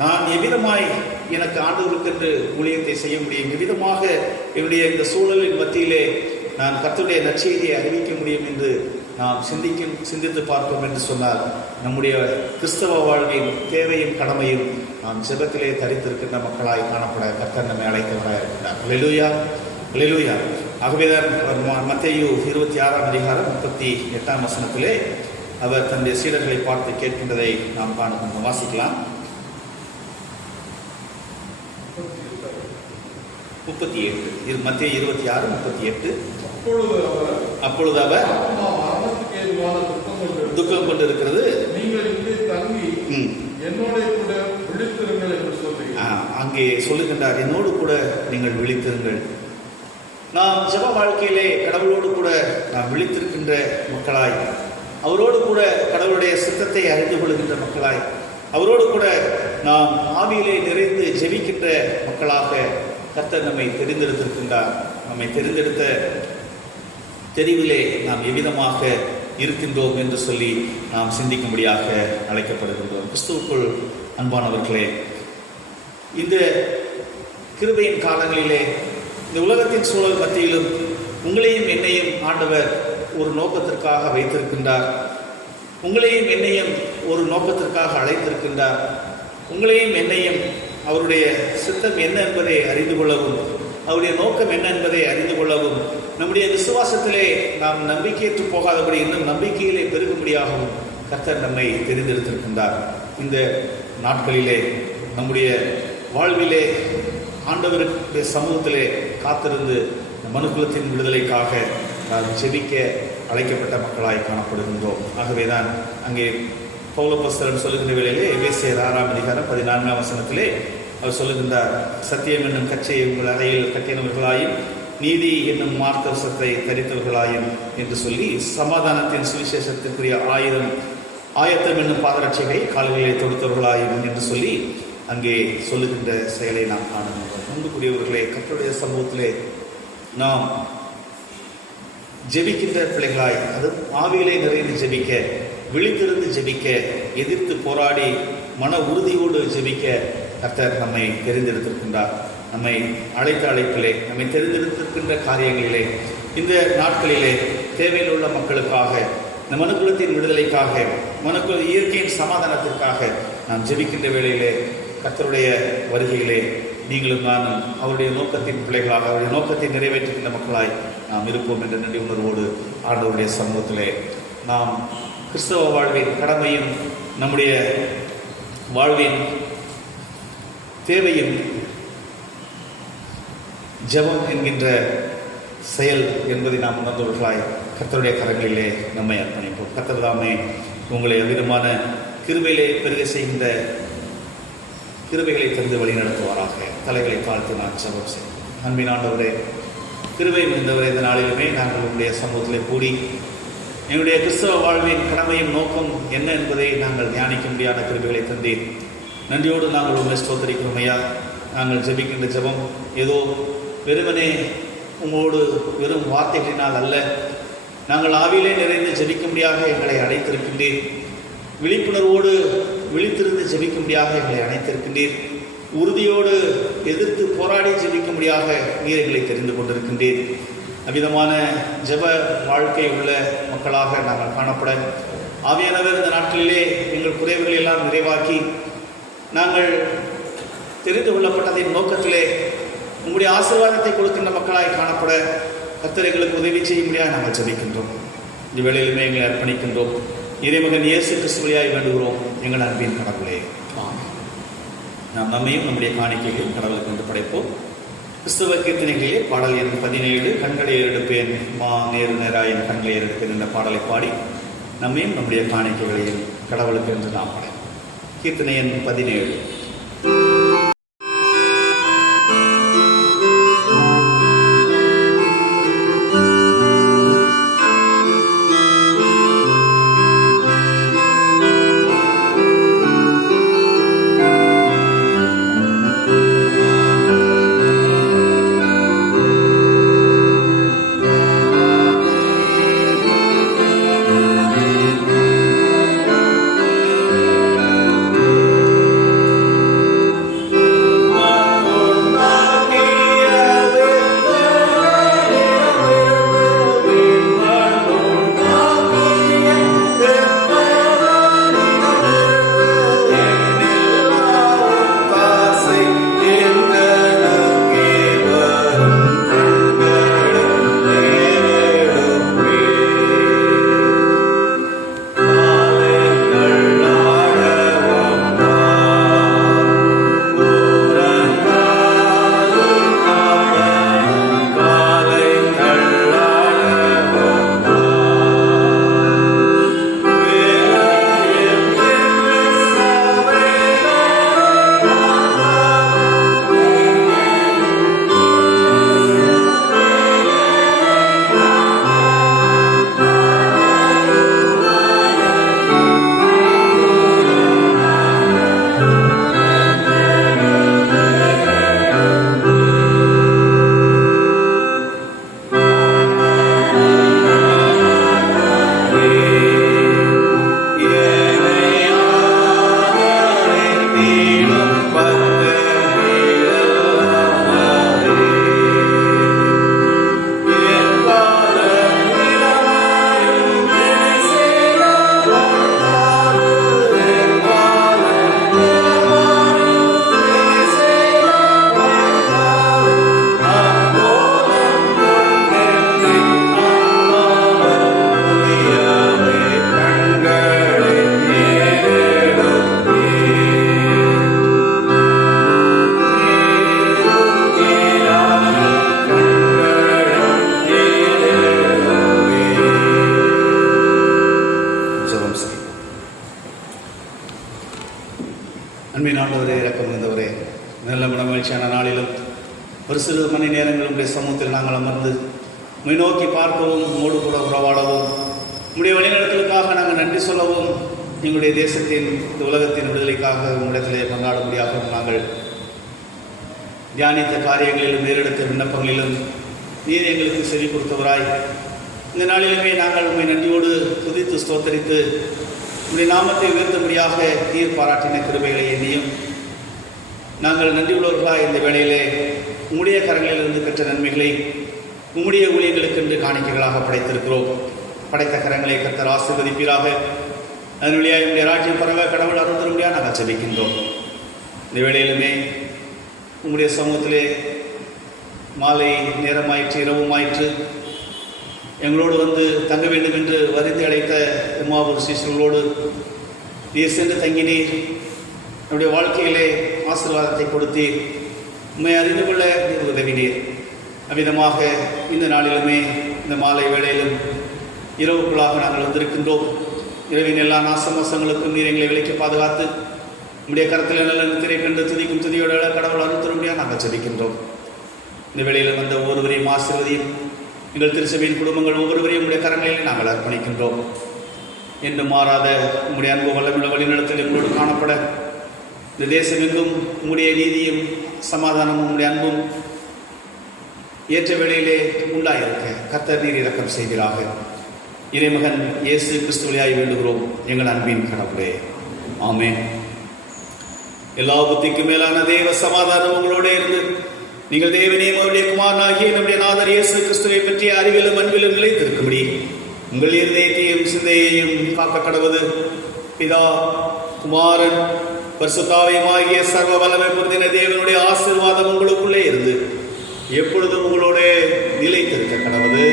நான் எவ்விதமாய் எனக்கு ஆண்டவருக்கென்று ஊழியத்தை செய்ய முடியும், எவ்விதமாக என்னுடைய இந்த சூழலின் மத்தியிலே நான் கர்த்தருடைய நற்செய்தியை அறிவிக்க முடியும் என்று நாம் சிந்தித்து பார்ப்போம் என்று சொன்னால், நம்முடைய கிறிஸ்தவ வாழ்வின் தேவையும் கடமையும் நாம் ஜெபத்திலே தரித்திருக்கின்ற மக்களாய் காணப்பட கர்த்தர் நம்மை அழைத்தவராக இருக்கிறார். அல்லேலூயா, அல்லேலூயா. ஆகவேதான் மத்தேயு 26ஆம் அதிகாரம் 38ஆம் வசனத்திலே அவர் தன்னுடைய சீடர்களை பார்த்து கேட்கின்றதை நாம் காணுகின்றோம். வாசிக்கலாம். 38. இது மத்தேயு 26:38. அப்பொழுது அவர் துக்கம் கொண்டு இருக்கிறது, நீங்கள் இங்கே தங்கி என்னோட கூட விழித்திருங்கள் என்று சொல்லி அங்கே சொல்லுகின்றார், என்னோடு கூட நீங்கள் விழித்திருங்கள். நாம் ஜெப வாழ்க்கையிலே கடவுளோடு கூட நாம் விழித்திருக்கின்ற மக்களாய், அவரோடு கூட கடவுளுடைய சித்தத்தை அறிந்து கொள்கின்ற மக்களாய், அவரோடு கூட நாம் ஆவியிலே நிறைந்து ஜெபிக்கின்ற மக்களாக கர்த்தர் நம்மை தெரிந்தெடுத்திருக்கின்றார். நம்மை தெரிந்தெடுத்த தெரிவிலே நாம் எவ்விதமாக இருக்கின்றோம் என்று சொல்லி நாம் சிந்திக்கும்படியாக அழைக்கப்படுகின்றோம். கிறிஸ்துவுக்குள் அன்பானவர்களே, இந்த கிருபையின் காலங்களிலே இந்த உலகத்தின் சூழல் மத்தியிலும் உங்களையும் என்னையும் ஆண்டவர் ஒரு நோக்கத்திற்காக வைத்திருக்கின்றார். உங்களையும் என்னையும் ஒரு நோக்கத்திற்காக அழைத்திருக்கின்றார். உங்களையும் என்னையும் அவருடைய சித்தம் என்ன என்பதை அறிந்து கொள்ளவும், அவருடைய நோக்கம் என்ன என்பதை அறிந்து கொள்ளவும், நம்முடைய விசுவாசத்திலே நாம் நம்பிக்கையற்று போகாதபடி இன்னும் நம்பிக்கையிலே பெருகும்படியாகவும் கர்த்தர் நம்மை தெரிந்தெடுத்திருக்கின்றார். இந்த நாட்களிலே நம்முடைய வாழ்விலே ஆண்டவருடைய சமூகத்திலே காத்திருந்து மனுக்குலத்தின் விடுதலைக்காக நாம் ஜெபிக்க அழைக்கப்பட்ட மக்களாய் காணப்படுகின்றோம். ஆகவேதான் அங்கே பவுலப்போஸ்தலன் சொல்லுகின்ற வேளையிலே எபேசியர் 6ஆம் அதிகாரம் 14ஆம் வசனத்திலே அவர் சொல்லுகின்றார், சத்தியம் என்னும் கச்சையை உங்கள் அறையில் கட்டினவர்களாயும் நீதி என்னும் மார்க்கவசத்தை தரித்தவர்களாயும் என்று சொல்லி, சமாதானத்தின் சுவிசேஷத்திற்குரிய ஆயத்தம் என்னும் பாதரட்சைகளை கால்களிலே தொடுத்தவர்களாயும் என்று சொல்லி அங்கே சொல்லுகின்ற செயலை நாம் காணுகின்றோம். அன்புக்குரியவர்களே, கர்த்தருடைய சமூகத்திலே நாம் ஜெபிக்கின்ற பிள்ளைகளாய், அது ஆவியிலே நிறைந்து ஜெபிக்க, விழித்திருந்து ஜெபிக்க, எதிர்த்து போராடி மன உறுதியோடு ஜெபிக்க கர்த்தர் நம்மை தெரிந்தெடுத்திருக்கின்றார். நம்மை அழைத்த அழைப்பிலே, நம்மை தெரிந்தெடுத்திருக்கின்ற காரியங்களிலே, இந்த நாட்களிலே தேவையில் உள்ள மக்களுக்காக, இந்த மனுக்குலத்தின் விடுதலைக்காக, மனுக்குல இயற்கையின் சமாதானத்திற்காக நாம் ஜெபிக்கின்ற வேளையிலே கர்த்தருடைய வருகையிலே நீங்களும் நானும் அவருடைய நோக்கத்தின் பிள்ளைகளாக, அவருடைய நோக்கத்தை நிறைவேற்றுகின்ற மக்களாய் நாம் இருப்போம் என்ற நன்றி உணர்வோடு ஆண்டவருடைய சமூகத்திலே நாம் கிறிஸ்தவ வாழ்வின் கடமையும் நம்முடைய வாழ்வின் தேவையும் ஜெபம் என்கின்ற செயல் என்பதை நாம் உணர்ந்தவர்களாய் கர்த்தருடைய கரங்களிலே நம்மை அர்ப்பணிப்போம். கர்த்தர் தாமே உங்களை அவ்விதமான கிருபையிலே பெருக செய்கின்ற கிருபைகளை தந்து வழி நடத்துவாராக. தலைகளை தாழ்த்தி நான் ஜெபம் செய்வோம். அன்பின் ஆண்டவரே, கிருபை மிகுந்தவரே, இந்த நாளிலுமே நாங்கள் உங்களுடைய சமூகத்திலே கூடி எங்களுடைய கிறிஸ்தவ வாழ்வின் கடமையும் நோக்கம் என்ன என்பதை நாங்கள் தியானிக்க முடியாத கிருபைகளை தந்தீர். நன்றியோடு நாங்கள் உங்களை ஸ்தோத்திரிக்கிறோம் ஐயா. நாங்கள் ஜெபிக்கின்ற ஜெபம் ஏதோ வெறுமனே உங்களோடு வெறும் வார்த்தைகளினால் அல்ல, நாங்கள் ஆவியிலே நிறைந்து ஜெபிக்கும்படியாக எங்களை அழைத்திருக்கின்றீர். விழிப்புணர்வோடு விழித்திருந்து ஜெபிக்கும்படியாக எங்களை அழைத்திருக்கின்றீர். உறுதியோடு எதிர்த்து போராடி ஜெபிக்கும்படியாக நீர் எங்களை தெரிந்து கொண்டிருக்கின்றீர். அவ்விதமான ஜெப வாழ்க்கை உள்ள மக்களாக நாங்கள் காணப்பட ஆவியானவர் இந்த நாட்களிலே எங்கள் குறைவுகளை எல்லாம் நிறைவாக்கி நாங்கள் தெரிந்து கொள்ளப்பட்டதின் நோக்கத்திலே உங்களுடைய ஆசீர்வாதத்தை கொடுக்கின்ற மக்களாய் காணப்பட கர்த்தர் எங்களுக்கு உதவி செய்யும்படியாக நாங்கள் ஜெபிக்கின்றோம். இந்த வேளையிலுமே எங்களை அர்ப்பணிக்கின்றோம். இறைமகன் இயேசு கிறிஸ்துவையாய் வேண்டுகிறோம் எங்கள் அன்பின் கடவுளே. நாம் நம்மையும் நம்முடைய காணிக்கைகளையும் கடவுளுக்கு என்று படைப்போம். கிறிஸ்தவ கீர்த்தனைகளிலே பாடல் எண் 17 கண்களை ஏறெடுப்பேன் மா நேரு நேராயன் கண்களை ஏறெடுப்பேன் என்ற பாடலை பாடி நம்மையும் நம்முடைய காணிக்கைகளையும் கடவுளுக்கு என்று நாம் பாட. கீர்த்தனை எண் 17. ஆண்டவரே, இரக்கம் இருந்தவரே, நல்ல மனமகிழ்ச்சியான நாளிலும் ஒரு சிறு மணி நேரங்கள் உடைய சமூகத்தில் நாங்கள் அமர்ந்து உம்மை நோக்கி பார்க்கவும், உம்மோடு கூட உறவாடவும், உம்முடைய வழிநடத்தலுக்காக நாங்கள் நன்றி சொல்லவும், எங்களுடைய தேசத்தின், இந்த உலகத்தின் விடுதலைக்காக உம்மிடத்திலே பங்காடும்படியாக நாங்கள் தியானித்த காரியங்களிலும் நேரெடுத்த விண்ணப்பங்களிலும் நீர் எங்களுக்கு செவி கொடுத்தவராய், இந்த நாளிலுமே நாங்கள் உம்மை நன்றியோடு துதித்து ஸ்தோத்தரித்து உம்முடைய நாமத்தை உயர்த்தபடியாக நீர் பாராட்டின கிருபைகளை எண்ணியும் நாங்கள் நன்றியுள்ளவர்களாக இந்த வேளையிலே உம்முடைய கரங்களிலிருந்து பெற்ற நன்மைகளை உம்முடைய ஊழியர்களுக்கென்று காணிக்கைகளாக படைத்திருக்கிறோம். படைத்த கரங்களை கர்த்தர் ஆசீர்வதிப்பீராக. அதன் வழியாக என்னுடைய ராஜ்யம் பரவ கடவுள் அருள்தரும்படியாக நாங்கள் ஜெபிக்கின்றோம். இந்த வேளையிலுமே உங்களுடைய சமூகத்திலே மாலை நேரமாயிற்று, இரவுமாயிற்று, எங்களோடு வந்து தங்க வேண்டும் என்று வருந்தி அழைத்த எம்மாவூர் சீசர்களோடு நீர் சென்று தங்கினீர். நம்முடைய வாழ்க்கையிலே ஆசீர்வாதத்தை கொடுத்தீர். உண்மை அறிந்து கொள்ள நீர் உதவினீர். அவ்விதமாக இந்த நாளிலுமே இந்த மாலை வேளையிலும் இரவுக்குள்ளாக நாங்கள் வந்திருக்கின்றோம். இரவின் எல்லா நாசமோசங்களுக்கும் நீர் எங்களை விலைக்கு பாதுகாத்து நம்முடைய கருத்தில் நல்ல நித்திரை கண்டு துதிக்கும் துதியோட கடவுள் அருள் தரும்படியாக நாங்கள் ஜெபிக்கின்றோம். இந்த வேளையில் வந்த ஒவ்வொருவரையும் ஆசீர்வதியும். எங்கள் திருச்சபையின் குடும்பங்கள் ஒவ்வொருவரையும் உங்களுடைய கரங்களில் நாங்கள் அர்ப்பணிக்கின்றோம். என்று மாறாத உங்களுடைய அன்பு வல்லமுள்ள வழிநடத்தல் எங்களோடு காணப்பட இந்த தேசம் எங்கும் உங்களுடைய நீதியும் சமாதானமும் உங்களுடைய அன்பும் ஏற்ற வேளையிலே உண்டாயிருக்க கர்த்தர் நீர் இரக்கம் செய்கிறாக. இறைமகன் இயேசு கிறிஸ்துவியாய் வேண்டுகிறோம் எங்கள் அன்பின் கடவுளே, ஆமென். எல்லா புத்திக்கும் மேலான தேவ சமாதானம் உங்களோட இருந்து நீங்கள் தேவனையும் அவருடைய குமாரனாகிய நம்முடைய நாதர் இயேசு கிறிஸ்துவை பற்றிய அறிவிலும் அன்பிலும் நிலைத்திருக்கும்படி உங்கள் இருதயத்தையும் சிந்தையையும் காக்க கடவுது பிதா, குமாரன், பரிசுத்தாவியுமாகிய சர்வ வல்லமை பொருந்தின தேவனுடைய ஆசீர்வாதம் உங்களுக்குள்ளே இருந்து எப்பொழுதும் உங்களோட நிலைத்திருக்க கடவுது.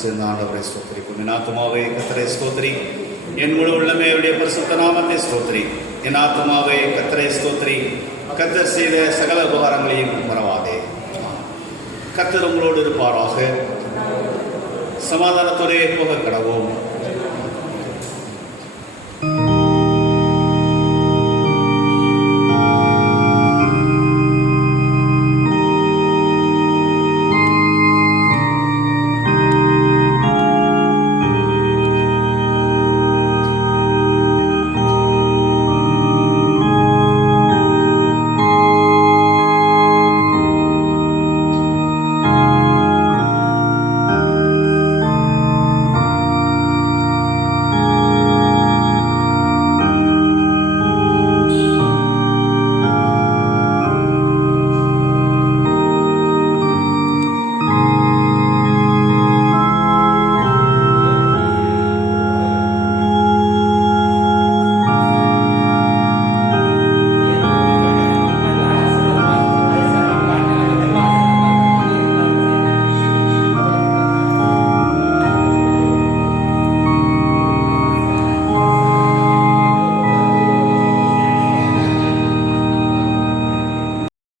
சேர்ந்த ஆண்டவரை ஸ்தோத்திரிக்கும். என் ஆத்துமாவே கர்த்தரை ஸ்தோத்திரி, என் முழு உள்ளமே அவருடைய பரிசுத்த நாமத்தை ஸ்தோத்திரி. என் ஆத்துமாவே கர்த்தரை ஸ்தோத்திரி, கர்த்தர் செய்த சகல உபகாரங்களையும் மறவாதே. கர்த்தர் உங்களோடு இருப்பாராக. சமாதானத்தோடே போக கடவோம்.